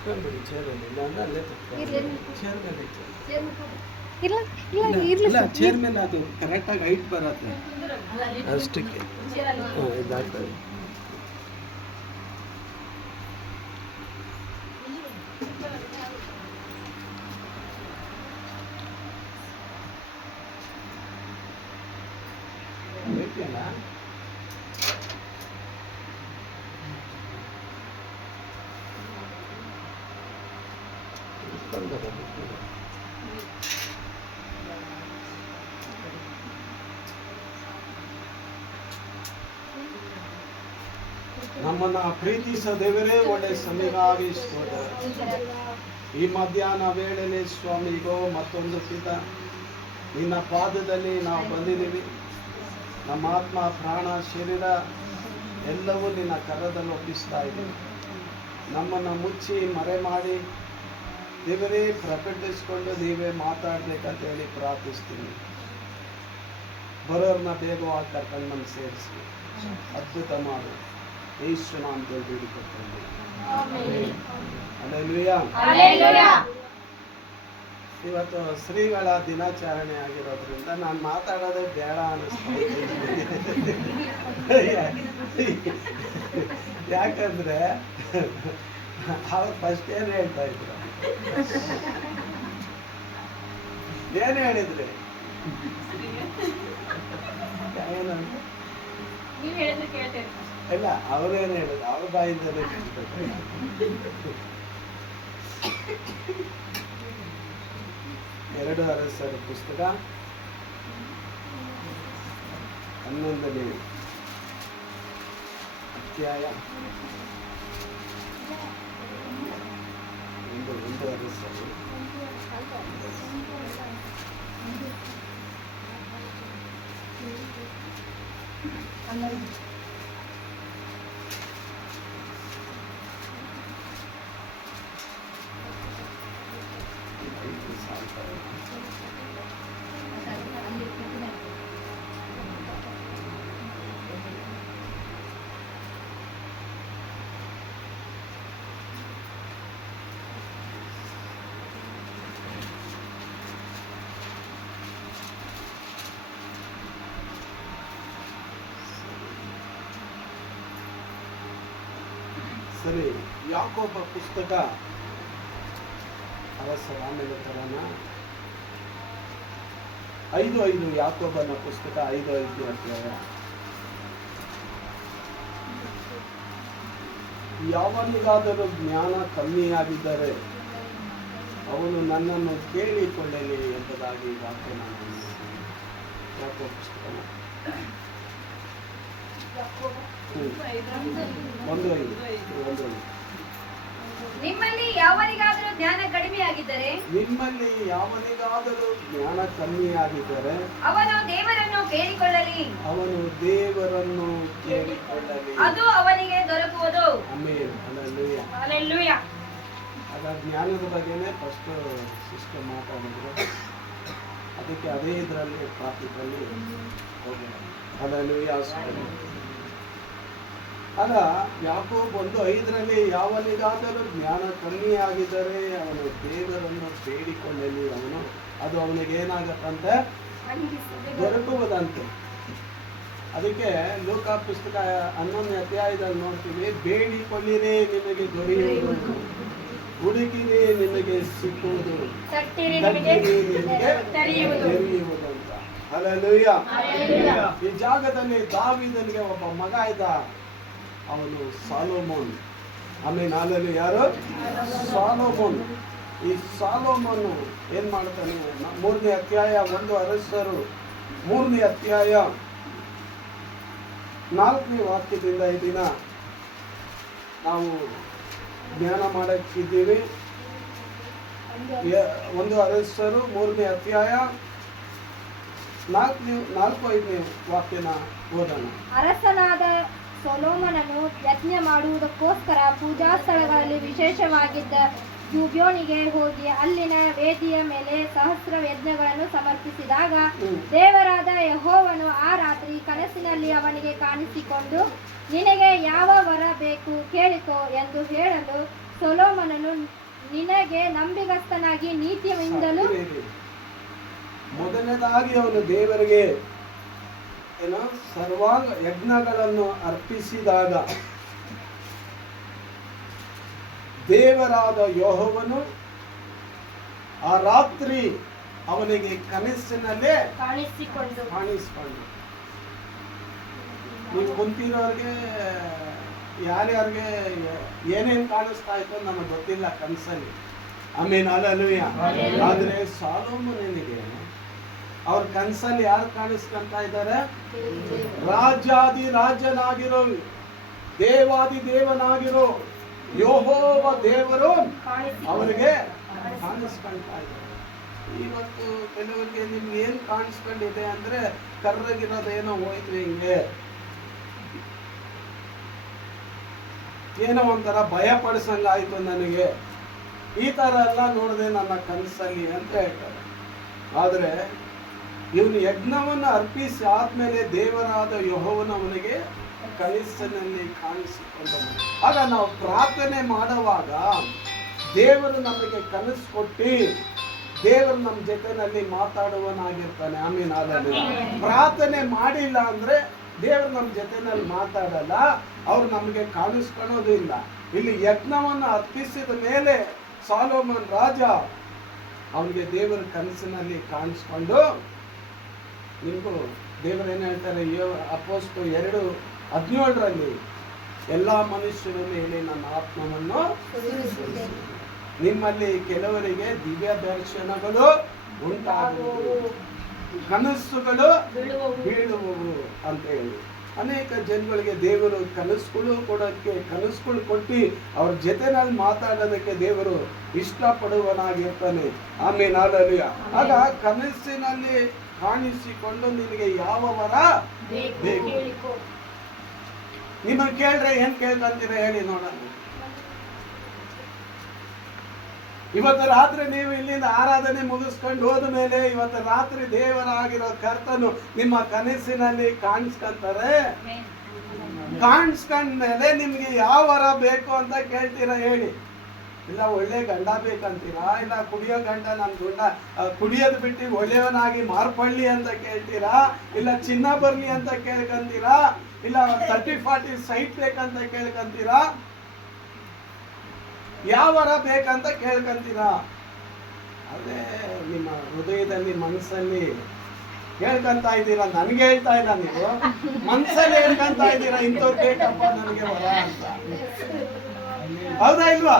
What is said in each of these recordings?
ಕುತ್ಕೊಂಡ್ಬಿಡಿ ಚೇರಲ್ಲಿ, ಇಲ್ಲ ಅಂದ್ರೆ ಅಲ್ಲೇ ಕುತ್ಕೊಂಡು ಚೇರ್ ಮೇಲೆ ಇಲ್ಲ ಚೇರ್ ಮೇಲೆ ಅದು ಕರೆಕ್ಟಾಗಿ ಹೈಟ್ ಬರುತ್ತೆ ಅಷ್ಟಕ್ಕೆ. ಇದಾಗ್ತದೆ. ನಮ್ಮನ್ನ ಪ್ರೀತಿಸೋ ದೇವರೇ, ಒಳ್ಳೆ ಸಮಯವಾಗಿ ಸ್ತೋತ್ರ. ಈ ಮಧ್ಯಾಹ್ನ ವೇಳೆಯಲ್ಲಿ ಸ್ವಾಮಿಗೋ ಮತ್ತೊಂದು ಪಿತ ನಿನ್ನ ಪಾದದಲ್ಲಿ ನಾವು ಬಂದಿದ್ದೀವಿ. ನಮ್ಮ ಆತ್ಮ, ಪ್ರಾಣ, ಶರೀರ ಎಲ್ಲವೂ ನಿನ್ನ ಕರದಲ್ಲಿ ಒಪ್ಪಿಸ್ತಾ ಇದ್ದೀವಿ. ನಮ್ಮನ್ನು ಮುಚ್ಚಿ ಮರೆ ಮಾಡಿ ದೇವರೇ ಪ್ರಕಟಿಸ್ಕೊಂಡು ನೀವೇ ಮಾತಾಡ್ಬೇಕಂತ ಹೇಳಿ ಪ್ರಾರ್ಥಿಸ್ತೀನಿ. ಬರೋರ್ನ ಬೇಗವಾಗಿ ಕರ್ಕೊಂಡು ಸೇರಿಸಿ ಅದ್ಭುತ ಮಾಡು. ಯೇಸು ನಾಮದಲ್ಲಿ ಬೇಡಿಕೊಳ್ತೇವೆ. ಹಲ್ಲೆಲೂಯಾ. ಇವತ್ತು ಶ್ರೀಗಳ ದಿನಾಚರಣೆ ಆಗಿರೋದ್ರಿಂದ ನಾನು ಮಾತಾಡೋದೇ ಬೇಡ ಅನ್ನಿಸ್ತಾ ಯಾಕಂದ್ರೆ ಅವ್ರು ಫಸ್ಟ್ ಏನು ಹೇಳ್ತಾ ಇದ್ರು, ಏನು ಹೇಳಿದ್ರಿ? ಏನಂತ ಇಲ್ಲ, ಅವ್ರೇನು ಹೇಳಿದ್ರು, ಅವ್ರ ಬಾಯಿಂದಲೇ ಕೇಳ್ಬೇಕು. 2 ಅರಸರ ಪುಸ್ತಕ 11ನೇ ಅಧ್ಯಾಯ 1 ಅರಸರು 11. ಸರಿ, ಯಾಕೋಬ ಪುಸ್ತಕ ಅರಸರ ಆಮೇಲೆ ತರನ 5:5. ಯಾಕೋಬನ ಪುಸ್ತಕ 5:5 ಅಧ್ಯಾಯ. ಯಾವನಿಗಾದರೂ ಜ್ಞಾನ ಕಮ್ಮಿಯಾಗಿದ್ದರೆ ಅವನು ನನ್ನನ್ನು ಕೇಳಿಕೊಳ್ಳಲಿ ಎಂಬುದಾಗಿ ವಾಕ್ಯ ನಾನು ಯಾಕೋಬ ಪುಸ್ತಕ 1:5. ನಿಮ್ಮಲ್ಲಿ ಯಾವನಿಗಾದರೂ ಜ್ಞಾನ ಕಡಿಮೆಯಾಗಿದ್ದರೆ ಅವನು ದೇವರನ್ನು ಕೇಳಿಕೊಳ್ಳಲಿ, ಅದು ಅವನಿಗೆ ದೊರಕುವುದು. ಆಮೆನ್. ಹಲ್ಲೆಲೂಯಾ. ಆಗ ಜ್ಞಾನದ ಬಗ್ಗೆನೇ ಫಸ್ಟ್ ಸಿಸ್ಟರ್ ಮಾತಾಡಿದ್ರು. ಅದಕ್ಕೆ ಅದೇ ಇದರಲ್ಲಿ ಪ್ರಾರ್ಥಿಕಲ್ಲಿ ಹೋಗೋಣ. ಹಲ್ಲೆಲೂಯಾ. ಅಲ್ಲ, ಯಾಕೋಬ 1:5 ಯಾವನಿಗಾದರೂ ಜ್ಞಾನ ಕಮ್ಮಿಯಾಗಿದ್ದರೆ ಅವನು ದೇವರನ್ನು ಬೇಡಿಕೊಳ್ಳಲಿ, ಅದು ಅವನಿಗೆ ಏನಾಗತ್ತಂತೆ, ದೊರಕುವುದಂತೆ. ಅದಕ್ಕೆ ಲೂಕ ಪುಸ್ತಕ 11ನೇ ಅಧ್ಯಾಯದಲ್ಲಿ ನೋಡ್ತೀವಿ, ಬೇಡಿಕೊಳ್ಳಿರಿ ನಿಮಗೆ ದೊರೆಯುವುದು, ಹುಡುಕಿರಿ ನಿಮಗೆ ಸಿಕ್ಕುವುದು, ತೆರೆಯುವುದು ಅಂತ. ಹಲ್ಲೆಲೂಯಾ. ಈ ಜಾಗದಲ್ಲಿ ದಾವೀದನಿಗೆ ಒಬ್ಬ ಮಗ ಇದ್ದ, ಅವನು ಸಾಲೋಮೋನ್. ಆಮೇಲೆ ಅಲ್ಲಲ್ಲಿ ಯಾರು? ಸಾಲೋಮೋನ್. ಈ ಸಾಲೋಮೋನು ಏನ್ ಮಾಡ್ತಾನೆ? 3ನೇ ಅಧ್ಯಾಯ 1 ಅರಸರು 3ನೇ ಅಧ್ಯಾಯ 4ನೇ ವಾಕ್ಯದಿಂದ ಈ ದಿನ ನಾವು ಜ್ಞಾನ ಮಾಡಕ್ಕಿದ್ದೀವಿ. 1 ಅರಸರು 3ನೇ ಅಧ್ಯಾಯ 4-5ನೇ ವಾಕ್ಯನ ಓದೋಣ. ಅರಸನಾದ ಸೊಲೊಮೋನನು ಯಜ್ಞ ಮಾಡುವುದಕ್ಕೋಸ್ಕರ ಪೂಜಾ ಸ್ಥಳಗಳಲ್ಲಿ ವಿಶೇಷವಾಗಿದ್ದ ಗಿಬ್ಯೋನಿಗೆ ಹೋಗಿ ಅಲ್ಲಿನ ವೇದಿಯ ಮೇಲೆ ಸಹಸ್ರ ಯಜ್ಞಗಳನ್ನು ಸಮರ್ಪಿಸಿದಾಗ ದೇವರಾದ ಯೆಹೋವನು ಆ ರಾತ್ರಿ ಕನಸಿನಲ್ಲಿ ಅವನಿಗೆ ಕಾಣಿಸಿಕೊಂಡು, ನಿನಗೆ ಯಾವ ವರ ಬೇಕು ಕೇಳಿಕೋ ಎಂದು ಹೇಳಲು, ಸೊಲೊಮೋನನು ನಿನಗೆ ನಂಬಿಗಸ್ತನಾಗಿ ನೀತಿಯಿಂದಲೂ ಮೊದಲನೇದಾಗಿ ಅವನು ದೇವರಿಗೆ ಏನೋ ಸರ್ವಾಂಗ ಯಜ್ಞಗಳನ್ನು ಅರ್ಪಿಸಿದಾಗ ದೇವರಾದ ಯೆಹೋವನು ಆ ರಾತ್ರಿ ಅವನಿಗೆ ಕನಸಿನಲ್ಲೇ ಕಾಣಿಸಿಕೊಂಡು ನೀವು ಕುಂತಿರೋರಿಗೆ ಯಾರ್ಯಾರಿಗೆ ಏನೇನು ಕಾಣಿಸ್ತಾ ಇತ್ತು ನಮಗೆ ಗೊತ್ತಿಲ್ಲ ಕನಸಲ್ಲಿ. ಆಮೇಲೆ ಅಲ್ಲೂಯ. ಆದ್ರೆ ಸೊಲೊಮೋನನಿಗೆ ಅವ್ರ ಕನಸಲ್ಲಿ ಯಾರು ಕಾಣಿಸ್ಕೊಂತ ಇದ್ದಾರೆ? ರಾಜಾದಿ ರಾಜನಾಗಿರೋ, ದೇವಾದಿ ದೇವನಾಗಿರೋ ಯೆಹೋವ ದೇವರು ಅವರಿಗೆ ಕಾಣಿಸ್ಕೊಳ್ತಾ ಇದ್ದಾರೆ. ಇವತ್ತು ಕೆಲವರಿಗೆ ನಿಮ್ಗೆ ಏನ್ ಕಾಣಿಸ್ಕೊಂಡಿದೆ ಅಂದ್ರೆ ಕರ್ರಗಿರೋದೇನೋ ಹೋಯ್ತು, ಹಿಂಗೆ ಏನೋ ಒಂಥರ ಭಯ ಪಡಿಸಂಗಾಯ್ತು ನನಗೆ, ಈ ತರ ಎಲ್ಲ ನೋಡಿದೆ ನನ್ನ ಕನಸಲ್ಲಿ ಅಂತ ಹೇಳ್ತಾರೆ. ಆದ್ರೆ ಇವನು ಯಜ್ಞವನ್ನು ಅರ್ಪಿಸಿ ಆದ್ಮೇಲೆ ದೇವರಾದ ಯೆಹೋವನು ಅವನಿಗೆ ಕನಸಿನಲ್ಲಿ ಕಾಣಿಸಿಕೊಂಡನು. ಆಗ ನಾವು ಪ್ರಾರ್ಥನೆ ಮಾಡುವಾಗ ದೇವರು ನಮಗೆ ಕನಸು ಕೊಟ್ಟು ದೇವರು ನಮ್ಮ ಜೊತೆನಲ್ಲಿ ಮಾತಾಡುವನಾಗಿರ್ತಾನೆ. ಆಮೇಲೆ ಅದನ್ನು ಪ್ರಾರ್ಥನೆ ಮಾಡಿಲ್ಲ ಅಂದ್ರೆ ದೇವರು ನಮ್ಮ ಜೊತೆನಲ್ಲಿ ಮಾತಾಡಲ್ಲ, ಅವ್ರು ನಮಗೆ ಕಾಣಿಸ್ಕೊಳ್ಳೋದು ಇಲ್ಲ. ಇಲ್ಲಿ ಯಜ್ಞವನ್ನು ಅರ್ಪಿಸಿದ ಮೇಲೆ ಸೊಲೊಮೋನ್ ರಾಜ ಅವನಿಗೆ ದೇವರ ಕನಸಿನಲ್ಲಿ ಕಾಣಿಸ್ಕೊಂಡು, ನಿಮಗೂ ದೇವರೇನು ಹೇಳ್ತಾರೆ ಅಪೊಸ್ತಲ 2:17 ಎಲ್ಲ ಮನುಷ್ಯರ ಮೇಲೆ ನನ್ನ ಆತ್ಮವನ್ನು ನಿಮ್ಮಲ್ಲಿ ಕೆಲವರಿಗೆ ದಿವ್ಯ ದರ್ಶನಗಳು ಉಂಟಾಗುವುದು, ಕನಸುಗಳು ಬೀಳುವವು ಅಂತ ಹೇಳಿ ಅನೇಕ ಜನಗಳಿಗೆ ದೇವರು ಕನಸುಗಳು ಕೊಟ್ಟು ಅವ್ರ ಜೊತೆನಲ್ಲಿ ಮಾತಾಡೋದಕ್ಕೆ ದೇವರು ಇಷ್ಟಪಡುವನಾಗಿರ್ತಾನೆ. ಆಮೇಲೆ ಅಲ್ಲೂಯ. ಆಗ ಕನಸಿನಲ್ಲಿ ಕಾಣಿಸಿಕೊಂಡು ನಿನಗೆ ಯಾವ ವರ ಬೇಕು? ನಿಮಗೆ ಕೇಳ್ರೆ ಏನ್ ಕೇಳ್ಕೊಂತೀರ ಹೇಳಿ ನೋಡೋಣ. ಇವತ್ತು ರಾತ್ರಿ ನೀವು ಇಲ್ಲಿಂದ ಆರಾಧನೆ ಮುಗಿಸ್ಕೊಂಡು ಹೋದ ಮೇಲೆ ಇವತ್ತು ರಾತ್ರಿ ದೇವರಾಗಿರೋ ಕರ್ತನು ನಿಮ್ಮ ಕನಸಿನಲ್ಲಿ ಕಾಣಿಸ್ಕೊಂತಾರೆ. ಕಾಣಿಸ್ಕೊಂಡ್ಮೇಲೆ ನಿಮ್ಗೆ ಯಾವ ವರ ಬೇಕು ಅಂತ ಕೇಳ್ತೀರಾ ಹೇಳಿ? ಇಲ್ಲ ಒಳ್ಳೆ ಗಂಡ ಬೇಕಂತೀರಾ? ಇಲ್ಲ ಕುಡಿಯೋ ಗಂಡ ನನ್ನ ಗಂಡ ಕುಡಿಯೋದು ಬಿಟ್ಟು ಒಳ್ಳೆಯವನಾಗಿ ಮಾರ್ಪಳ್ಳಿ ಅಂತ ಕೇಳ್ತೀರಾ? ಇಲ್ಲ ಚಿನ್ನ ಬರ್ಲಿ ಅಂತ ಕೇಳ್ಕೊಂತೀರಾ? ಇಲ್ಲ 30-40 ಸೈಟ್ ಬೇಕಂತ ಕೇಳ್ಕೊಂತೀರಾ? ಯಾವ ವರ ಬೇಕಂತ ಕೇಳ್ಕೊಂತೀರಾ? ಅದೇ ನಿಮ್ಮ ಹೃದಯದಲ್ಲಿ ಮನಸ್ಸಲ್ಲಿ ಹೇಳ್ಕೊಂತ ಇದ್ದೀರಾ. ನನ್ಗೆ ಹೇಳ್ತಾ ಇಲ್ಲ, ನೀವು ಮನಸ್ಸಲ್ಲಿ ಹೇಳ್ಕೊಂತ ಇದ್ದೀರಾ ಇಂಥವ್ರು ಬೇಕಪ್ಪ ನನಗೆ ವರ ಅಂತ. ಹೌದಾ ಇಲ್ವಾ?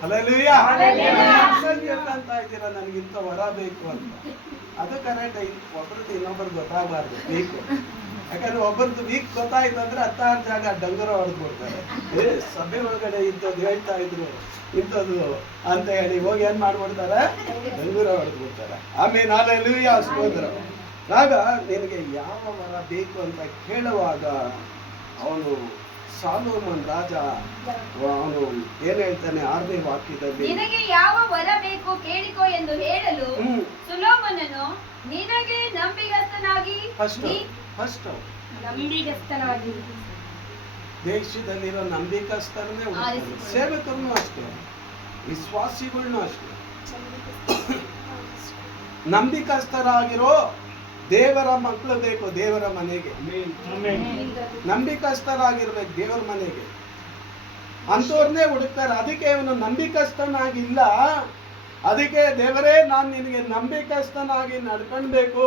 ಹಲ್ಲೆಲೂಯಾ. ಮನಸ್ಸಲ್ಲಿ ಹೇಳ್ಕೊಂತ ಇದ್ದೀರಾ ನನಗಿಂತ ವರ ಬೇಕು ಅಂತ. ಅದು ಕರೆಕ್ಟ್. ಒಬ್ಬರದ್ದು ಇನ್ನೊಬ್ಬರು ಗೊತ್ತಾಗಬಾರ್ದು ಬೇಕು. ಯಾಕಂದ್ರೆ ಒಬ್ಬರದ್ದು ವೀಕ್ ಗೊತ್ತಾಯ್ತು ಅಂದ್ರೆ 16 ಜಾಗ ಡಂಗುರ ಹೊಡೆದ್ಬಿಡ್ತಾರೆ. ಸಭೆ ಒಳಗಡೆ ಇಂಥದ್ದು ಹೇಳ್ತಾ ಇದ್ರು ಇಂಥದ್ದು ಅಂತ ಹೇಳಿ ಹೋಗಿ ಏನ್ ಮಾಡ್ಬಿಡ್ತಾರೆ? ಡಂಗುರ ಹೊಡೆದ್ಬಿಡ್ತಾರೆ. ಆಮೇಲೆ ಹಲ್ಲೆಲೂಯಾ ಸ್ತೋತ್ರ. ಆಗ ನಿನಗೆ ಯಾವ ವರ ಬೇಕು ಅಂತ ಕೇಳುವಾಗ ಅವನು ಸೊಲೊಮೋನ್ ರಾಜ ಅವನು ಏನ್ ಹೇಳ್ತಾನೆ 6ನೇ ವಾಕ್ಯದಲ್ಲಿ, ನಿನಗೆ ಯಾವ ವರ ಬೇಕು ಕೇಳಿಕೋ ಎಂದು ಹೇಳಲು ಸೊಲೊಮೋನನು ನಿನಗೆ ನಂಬಿಗಸ್ತನಾಗಿ ನಂಬಿಗಸ್ತನಾಗಿ ದೇಶದಲ್ಲಿರೋ ನಂಬಿಕಸ್ಥರನ್ನೇ ಸೇವಕರನ್ನು ಅಷ್ಟೇ, ವಿಶ್ವಾಸಿಗಳನ್ನೂ ಅಷ್ಟೇ, ನಂಬಿಕಸ್ಥರಾಗಿರೋ ದೇವರ ಮಕ್ಕಳು ಬೇಕು. ದೇವರ ಮನೆಗೆ ನಂಬಿಕಸ್ಥರಾಗಿರ್ಬೇಕು. ದೇವರ ಮನೆಗೆ ಅಂತವ್ರನ್ನೇ ಹುಡುಕ್ತಾರೆ. ಅದಕ್ಕೆ ಅವನು ನಂಬಿಕಸ್ಥನಾಗಿಲ್ಲ. ಅದಕ್ಕೆ ದೇವರೇ ನಾನು ನಿನಗೆ ನಂಬಿಕಸ್ಥನಾಗಿ ನಡ್ಕೊಳ್ಬೇಕು,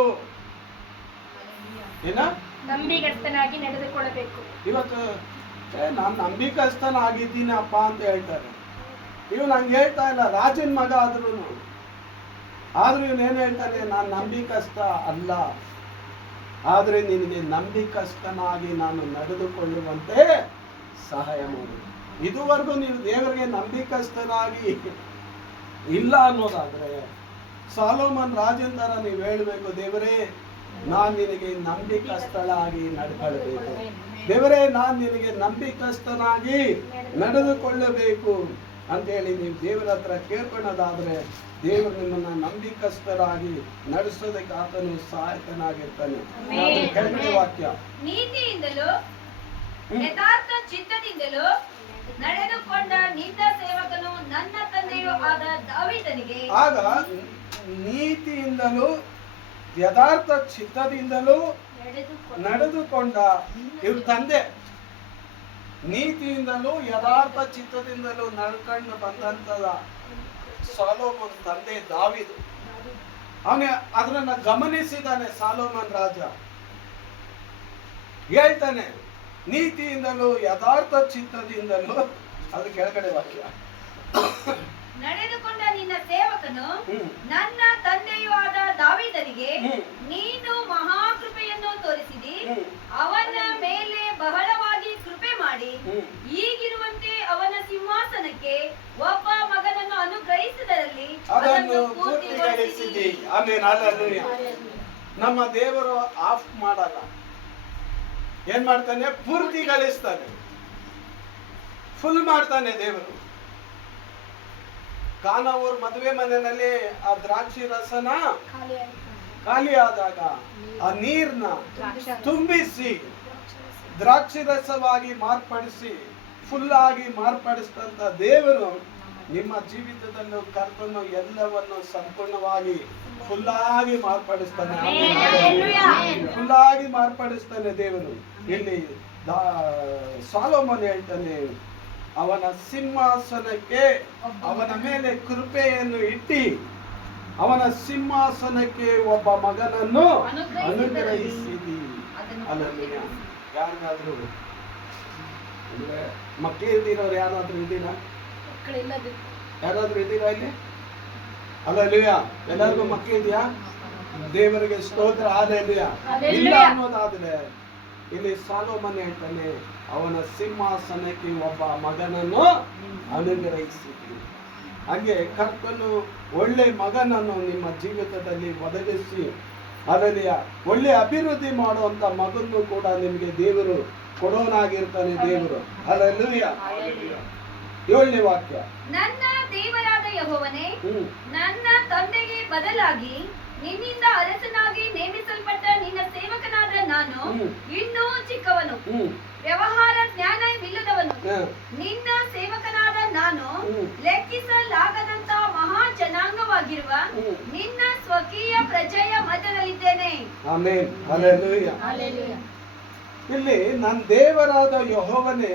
ಏನ ನಂಬಿಗಸ್ತನಾಗಿ ನಡೆದುಕೊಳ್ಳಬೇಕು. ಇವತ್ತು ನಾನು ನಂಬಿಕಸ್ಥನಾಗಿದ್ದೀನಪ್ಪ ಅಂತ ಹೇಳ್ತಾರೆ. ಇವನು ಹಂಗೆ ಹೇಳ್ತಾ ಇಲ್ಲ. ರಾಜನ ಮಗ ಆದ್ರೂ ಇವನು ಏನ್ ಹೇಳ್ತಾನೆ? ನಾನು ನಂಬಿಕಸ್ಥ ಅಲ್ಲ, ಆದ್ರೆ ನಿನಗೆ ನಂಬಿಕಸ್ಥನಾಗಿ ನಾನು ನಡೆದುಕೊಳ್ಳುವಂತೆ ಸಹಾಯ ಮಾಡು. ಇದುವರೆಗೂ ನೀವು ದೇವರಿಗೆ ನಂಬಿಕಸ್ಥನಾಗಿ ಇಲ್ಲ ಅನ್ನೋದಾದ್ರೆ ಸೊಲೊಮೋನ್ ರಾಜನ ತರ ನೀವು ಹೇಳ್ಬೇಕು, ದೇವರೇ ನಾನು ನಿನಗೆ ನಂಬಿಕಸ್ಥಳಾಗಿ ನಡ್ಕೊಳ್ಬೇಕು, ದೇವರೇ ನಾನು ನಿನಗೆ ನಂಬಿಕಸ್ಥನಾಗಿ ನಡೆದುಕೊಳ್ಳಬೇಕು ಅಂತ ಹೇಳಿ ನೀವು ದೇವರ ಹತ್ರ ಕೇಳ್ಕೊಳ್ಳೋದಾದ್ರೆ ದೇವರು ನಿಮ್ಮನ್ನ ನಂಬಿಕಸ್ಥರಾಗಿ ನಡೆಸೋದಕ್ಕೆ ಆತನು ಸಹಾಯಕನಾಗಿರ್ತಾನೆ. ಕೆಳಗಡೆ ವಾಕ್ಯ, ನೀತಿಯಿಂದಲೂ ಯಥಾರ್ಥ ಚಿತ್ತದಿಂದಲೂ ನಡೆದುಕೊಂಡ ನಿನ್ನ ಆಗ ನೀತಿಯಿಂದಲೂ ಯಥಾರ್ಥ ಚಿತ್ತದಿಂದಲೂ ನಡೆದುಕೊಂಡ ಇವ್ರ ತಂದೆ, ನೀತಿಯಿಂದಲೂ ಯಥಾರ್ಥ ಚಿತ್ತದಿಂದಲೂ ನಡ್ಕೊಂಡು ಬಂದಂತದ ಸಾಲೋಮನ್ ತಂದೆ ದಾವೀದು. ಅವನೇ ಅದನ್ನ ಗಮನಿಸಿದಾನೆ. ಸಾಲೋಮನ್ ರಾಜ ಹೇಳ್ತಾನೆ, ನೀತಿಯಿಂದಲೂ ಯಥಾರ್ಥ ಚಿತ್ತದಿಂದಲೂ, ಅದು ಕೆಳಗಡೆ ವಾಕ್ಯ, ನಡೆದುಕೊಂಡ ನಿನ್ನ ಸೇವಕನು ನನ್ನ ತಂದೆಯೂ ಆದ ದಾವೀದನಿಗೆ ನೀನು ಮಹಾಕೃಪೆಯನ್ನು ತೋರಿಸಿದಿ, ಅವನ ಮೇಲೆ ಬಹಳವಾಗಿ ಕೃಪೆ ಮಾಡಿ ಈಗಿರುವಂತೆ ಅವನ ಸಿಂಹಾಸನಕ್ಕೆ ಒಬ್ಬ ಮಗನನ್ನು ಅನುಗ್ರಹಿಸಿದರಲ್ಲಿ ಅದನ್ನು ಪೂರ್ತಿಗೊಳಿಸಿದಿ. ಆಮೇಲೆ ಹಲ್ಲೆಲೂಯಾ. ನಮ್ಮ ದೇವರು ಆಫ್ ಮಾಡಲ್ಲ, ಏನ್ ಮಾಡ್ತಾನೆ? ಪೂರ್ತಿಗೊಳಿಸ್ತಾನೆ, ಫುಲ್ ಮಾಡ್ತಾನೆ ದೇವರು. ಕಾನಾವೂರ್ ಮದುವೆ ಮನೆಯಲ್ಲಿ ಆ ದ್ರಾಕ್ಷಿ ರಸನ ಖಾಲಿ ಆದಾಗ ಆ ನೀರ್ನ ತುಂಬಿಸಿ ದ್ರಾಕ್ಷಿ ರಸವಾಗಿ ಮಾರ್ಪಡಿಸಿ ಫುಲ್ ಆಗಿ ಮಾರ್ಪಡಿಸಿದಂತ ದೇವರು ನಿಮ್ಮ ಜೀವಿತದಲ್ಲೂ ಕರ್ತನು ಎಲ್ಲವನ್ನು ಸಂಪೂರ್ಣವಾಗಿ ಫುಲ್ಲಾಗಿ ಮಾರ್ಪಡಿಸ್ತಾನೆ. ಫುಲ್ಲಾಗಿ ಮಾರ್ಪಡಿಸ್ತಾನೆ ದೇವರು. ಇಲ್ಲಿ ಸಾಲೋಮನ್ ಹೇಳ್ತಾನೆ, ಅವನ ಸಿಂಹಾಸನಕ್ಕೆ ಅವನ ಮೇಲೆ ಕೃಪೆಯನ್ನು ಇಟ್ಟಿ ಅವನ ಸಿಂಹಾಸನಕ್ಕೆ ಒಬ್ಬ ಮಗನನ್ನು ಅನುಗ್ರಹಿಸಿದಿ. ಹಲ್ಲೆಲೂಯಾ. ಯಾರಿಗಾದ್ರೂ ಮಕ್ಕಳಿದ್ದೀರೋರು ಯಾರಾದ್ರೂ ಇದ್ದೀರಾ? ಯಾರಾದ್ರೂ ಇದ್ದೀರಾ ಇಲ್ಲಿ? ಹಲ್ಲೆಲೂಯಾ. ಎಲ್ಲರಿಗೂ ಮಕ್ಕಳಿದ್ಯಾ? ದೇವರಿಗೆ ಸ್ತೋತ್ರ. ಹಲ್ಲೆಲೂಯಾ. ಇಲ್ಲ ಅನ್ನೋದಾದ್ರೆ ಇಲ್ಲಿ ಸಾಲೋಮನ್ ಹೇಳ್ತಾನೆ, ಅವನ ಸಿಂಹಾಸನಕ್ಕೆ ಒಬ್ಬ ಮಗನನ್ನು ಅನುಗ್ರಹಿಸಿದ್ವಿ. ಹಾಗೆ ಕರ್ತನು ಒಳ್ಳೆ ಮಗನನ್ನು ನಿಮ್ಮ ಜೀವಿತದಲ್ಲಿ ಒದಗಿಸಿ ಅದರಲ್ಲಿ ಒಳ್ಳೆ ಅಭಿವೃದ್ಧಿ ಮಾಡುವಂತ ಮಗನ್ನು ಕೂಡ ನಿಮಗೆ ದೇವರು ಕೊಡೋನಾಗಿರ್ತಾನೆ ದೇವರು. ಹಲ್ಲೆಲೂಯಾ. 7ನೇ ವಾಕ್ಯ, ನನ್ನ ದೇವರಾದ ಯೆಹೋವನೇ, ನನ್ನ ತಂದೆಗೆ ಬದಲಾಗಿ ನಿನ್ನಿಂದ ಅರಸನಾಗಿ ನೇಮಿಸಲ್ಪಟ್ಟ ನಿನ್ನ ಸೇವಕನಾದ ನಾನು ಇನ್ನೂ ಚಿಕ್ಕವನು, ವ್ಯವಹಾರ ಜ್ಞಾನವಿಲ್ಲದವನು. ನಿನ್ನ ಸೇವಕನಾದ ನಾನು ಲೆಕ್ಕಿಸಲಾಗದಂತ ಮಹಾ ಜನಾಂಗವಾಗಿರುವ ನಿನ್ನ ಸ್ವಕೀಯ ಪ್ರಜೆಯ ಮಧ್ಯದಲ್ಲಿದ್ದೇನೆ. ಆಮೆನ್. ಹಲ್ಲೆಲೂಯಾ. ಇಲ್ಲಿ ನನ್ನ ದೇವರಾದ ಯೆಹೋವನೇ,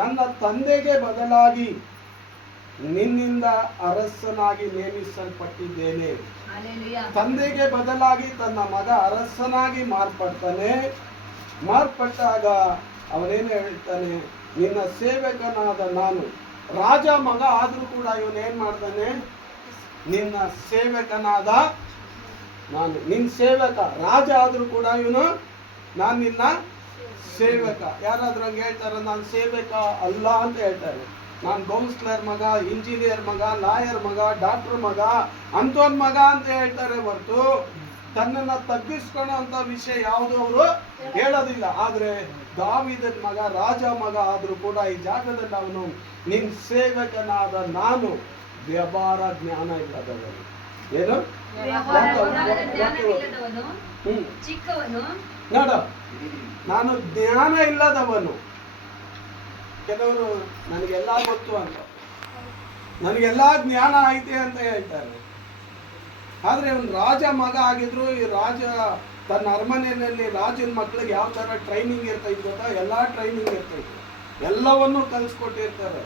ನನ್ನ ತಂದೆಗೆ ಬದಲಾಗಿ ನಿನ್ನಿಂದ ಅರಸನಾಗಿ ನೇಮಿಸಲ್ಪಟ್ಟಿದ್ದೇನೆ. ತಂದೆಗೆ ಬದಲಾಗಿ ತನ್ನ ಮಗ ಅರಸನಾಗಿ ಮಾರ್ಪಡ್ತಾನೆ. ಮಾರ್ಪಟ್ಟಾಗ ಅವನೇನು ಹೇಳ್ತಾನೆ, ನಿನ್ನ ಸೇವಕನಾದ ನಾನು. ರಾಜ ಮಗ ಆದ್ರೂ ಕೂಡ ಇವನೇನ್ ಮಾಡ್ತಾನೆ, ನಿನ್ನ ಸೇವಕನಾದ ನಾನು, ನಿನ್ನ ಸೇವಕ. ರಾಜ ಆದ್ರೂ ಕೂಡ ಇವನು, ನಾನು ನಿನ್ನ ಸೇವಕ. ಯಾರಾದ್ರೂ ಹಂಗೆ ಹೇಳ್ತಾರೆ, ನಾನು ಸೇವಕ ಅಲ್ಲ ಅಂತ ಹೇಳ್ತಾರೆ. ನಾನು ಕೌನ್ಸಿಲರ್ ಮಗ, ಇಂಜಿನಿಯರ್ ಮಗ, ಲಾಯರ್ ಮಗ, ಡಾಕ್ಟರ್ ಮಗ, ಅಂತೋನ್ ಮಗ ಅಂತ ಹೇಳ್ತಾರೆ ಹೊರತು ತನ್ನನ್ನ ತಗ್ಗಿಸ್ಕೊಳ್ಳೋ ಅಂತ ವಿಷಯ ಯಾವುದು ಅವರು ಹೇಳೋದಿಲ್ಲ. ಆದ್ರೆ ದಾವೀದನ ಮಗ, ರಾಜ ಮಗ ಆದ್ರೂ ಕೂಡ ಈ ಜಾಗದಲ್ಲಿ ಅವನು, ನಿನ್ ಸೇವಕನಾದ ನಾನು ವ್ಯವಹಾರ ಜ್ಞಾನ ಇಲ್ಲದವನು. ಏನು? ಚಿಕ್ಕವನು. ನೋಡ, ನಾನು ಜ್ಞಾನ ಇಲ್ಲದವನು. ಕೆಲವರು ನನಗೆಲ್ಲ ಗೊತ್ತು ಅಂತ, ನನಗೆಲ್ಲ ಜ್ಞಾನ ಐತೆ ಅಂತ ಹೇಳ್ತಾರೆ. ಆದ್ರೆ ಅವನು ರಾಜ ಮಗ ಆಗಿದ್ರು, ಈ ರಾಜ ತನ್ನ ಅರಮನೆಯಲ್ಲಿ ರಾಜನ ಮಕ್ಕಳಿಗೆ ಯಾವ ತರ ಟ್ರೈನಿಂಗ್ ಇರ್ತೈತೆ ಗೊತ್ತಾ? ಎಲ್ಲಾ ಟ್ರೈನಿಂಗ್ ಇರ್ತೈತೆ, ಎಲ್ಲವನ್ನೂ ಕಲಿಸ್ಕೊಟ್ಟಿರ್ತಾರೆ.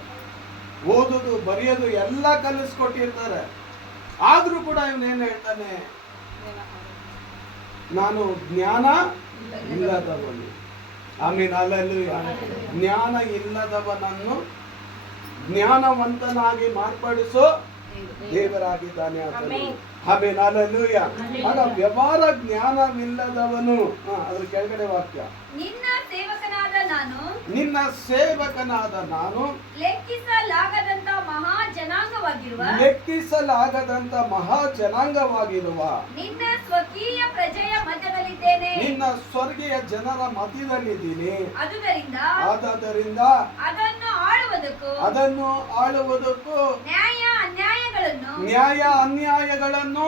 ಓದೋದು ಬರೆಯೋದು ಎಲ್ಲ ಕಲಿಸ್ಕೊಟ್ಟಿರ್ತಾರೆ. ಆದ್ರೂ ಕೂಡ ಇವನೇನು ಹೇಳ್ತಾನೆ, ನಾನು ಜ್ಞಾನ ಇಲ್ಲದವನು. ಆಮೇಲೆ ಹಲ್ಲೆಲೂಯಾ. ಜ್ಞಾನ ಇಲ್ಲದವನನ್ನು ಜ್ಞಾನವಂತನಾಗಿ ಮಾರ್ಪಡಿಸೋ ದೇವರಾಗಿದ್ದಾನೆ. ಆಮೇಲೆ ಹಲ್ಲೆಲೂಯಾ. ಆಗ ವ್ಯವಹಾರ ಜ್ಞಾನವಿಲ್ಲದವನು. ಅದ್ರ ಕೆಳಗಡೆ ವಾಕ್ಯ, ನಿನ್ನ ಸೇವಕನಾದ ನಾನು, ನಿನ್ನ ಸೇವಕನಾದ ನಾನು ಲೆಕ್ಕಿಸಲಾಗದಂತ ಮಹಾ ಜನಾಂಗವಾಗಿರುವ, ಲೆಕ್ಕಿಸಲಾಗದಂತ ಮಹಾ ಜನಾಂಗವಾಗಿರುವ ನಿನ್ನ ಸ್ವಕೀಯ ಪ್ರಜೆಯ ಮಧ್ಯದಲ್ಲಿದ್ದೇನೆ. ನಿನ್ನ ಸ್ವರ್ಗೀಯ ಜನರ ಮಧ್ಯದಲ್ಲಿದ್ದೀನಿ. ಆದುದರಿಂದ ಅದನ್ನು ಆಳುವುದಕ್ಕೂ ನ್ಯಾಯ ಅನ್ಯಾಯಗಳನ್ನು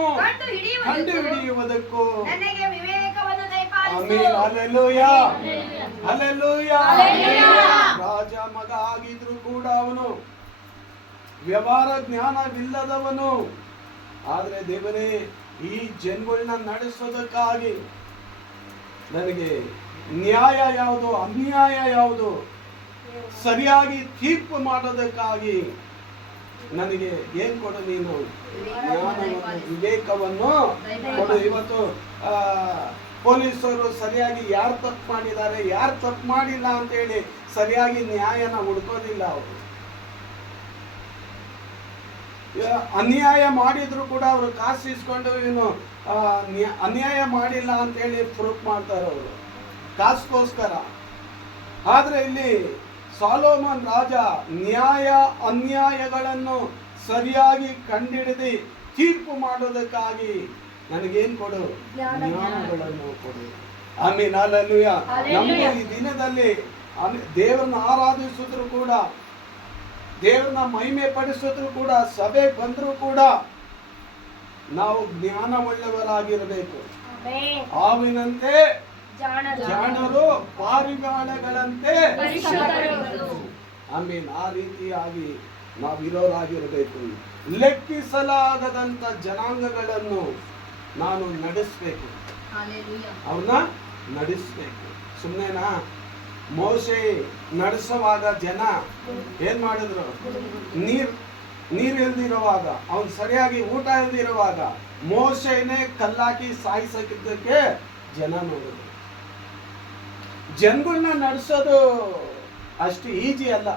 ಕಂಡುಹಿಡಿಯುವುದಕ್ಕೂ ನನಗೆ ವಿವೇಕವನ್ನು ದಯಪಾಲಿಸು. ಆಮೆನ್. ಹಲ್ಲೆಲೂಯಾ. ಹಲ್ಲೆಲೂಯಾ. ರಾಜ ಮಗ ಆಗಿದ್ರು ಕೂಡ ಅವನು ವ್ಯವಹಾರ ಜ್ಞಾನವಿಲ್ಲದವನು. ಆದ್ರೆ ದೇವರೇ, ಈ ಜನಗಳನ್ನ ನಡೆಸೋದಕ್ಕಾಗಿ ನನಗೆ ನ್ಯಾಯ ಯಾವುದು, ಅನ್ಯಾಯ ಯಾವುದು, ಸರಿಯಾಗಿ ತೀರ್ಪು ಮಾಡೋದಕ್ಕಾಗಿ ನನಗೆ ಏನ್ ಕೊಡು ನೀನು? ಜ್ಞಾನವನ್ನು, ವಿವೇಕವನ್ನು ಕೊಡು. ಇವತ್ತು ಪೊಲೀಸರು ಸರಿಯಾಗಿ ಯಾರು ತಪ್ಪು ಮಾಡಿದ್ದಾರೆ, ಯಾರು ತಪ್ಪು ಮಾಡಿಲ್ಲ ಅಂತ ಹೇಳಿ ಸರಿಯಾಗಿ ನ್ಯಾಯನ ಹುಡ್ಕೋದಿಲ್ಲ. ಅವರು ಅನ್ಯಾಯ ಮಾಡಿದ್ರು ಕೂಡ ಅವರು ಕಾಸು ಇಸ್ಕೊಂಡು ಇವನು ಅನ್ಯಾಯ ಮಾಡಿಲ್ಲ ಅಂತ ಹೇಳಿ ಪ್ರೂಫ್ ಮಾಡ್ತಾರೆ ಅವರು ಕಾಸ್ಗೋಸ್ಕರ. ಆದ್ರೆ ಇಲ್ಲಿ ಸಾಲೋಮನ್ ರಾಜ ನ್ಯಾಯ ಅನ್ಯಾಯಗಳನ್ನು ಸರಿಯಾಗಿ ಕಂಡಿಡಿದು ತೀರ್ಪು ಮಾಡೋದಕ್ಕಾಗಿ ನನಗೇನ್ ಕೊಡು? ಜ್ಞಾನಗಳನ್ನು ಕೊಡು. ಆಮೇಲೆ ಹಲ್ಲೆಲೂಯಾ. ನಮ್ಮ ಈ ದಿನದಲ್ಲಿ ದೇವರನ್ನ ಆರಾಧಿಸಿದ್ರು ಕೂಡ, ದೇವರನ್ನ ಮಹಿಮೆ ಪಡಿಸಿದ್ರು ಕೂಡ, ಸಭೆಗೆ ಬಂದ್ರು ಕೂಡ ನಾವು ಜ್ಞಾನವುಳ್ಳವರಾಗಿರಬೇಕು. ಆವಿನಂತೆ ಜಾಣರು, ಪಾರಿವಾಳಗಳಂತೆ ಆಮೇಲೆ ಆ ರೀತಿಯಾಗಿ ನಾವಿರೋರಾಗಿರಬೇಕು. ಲೆಕ್ಕಿಸಲಾಗದಂತ ಜನಾಂಗಗಳನ್ನು ನಾನು ನಡೆಸಬೇಕು, ಅವ್ರನ್ನ ನಡೆಸಬೇಕು. ಸುಮ್ಮನೆನಾ? ಮೋಶೆ ನಡೆಸುವಾಗ ಜನ ಏನ್ ಮಾಡಿದ್ರು? ನೀರ್ ಇಲ್ದಿರುವಾಗ, ಅವನು ಸರಿಯಾಗಿ ಊಟ ಇಲ್ದಿರುವಾಗ ಮೋಶೆನೇ ಕಲ್ಲಾಕಿ ಸಾಯಿಸಕ್ಕಿದ್ದಕ್ಕೆ ಜನ ನೋಡಿದ್ರು. ಜನಗಳನ್ನ ನಡೆಸೋದು ಅಷ್ಟು ಈಜಿ ಅಲ್ಲ,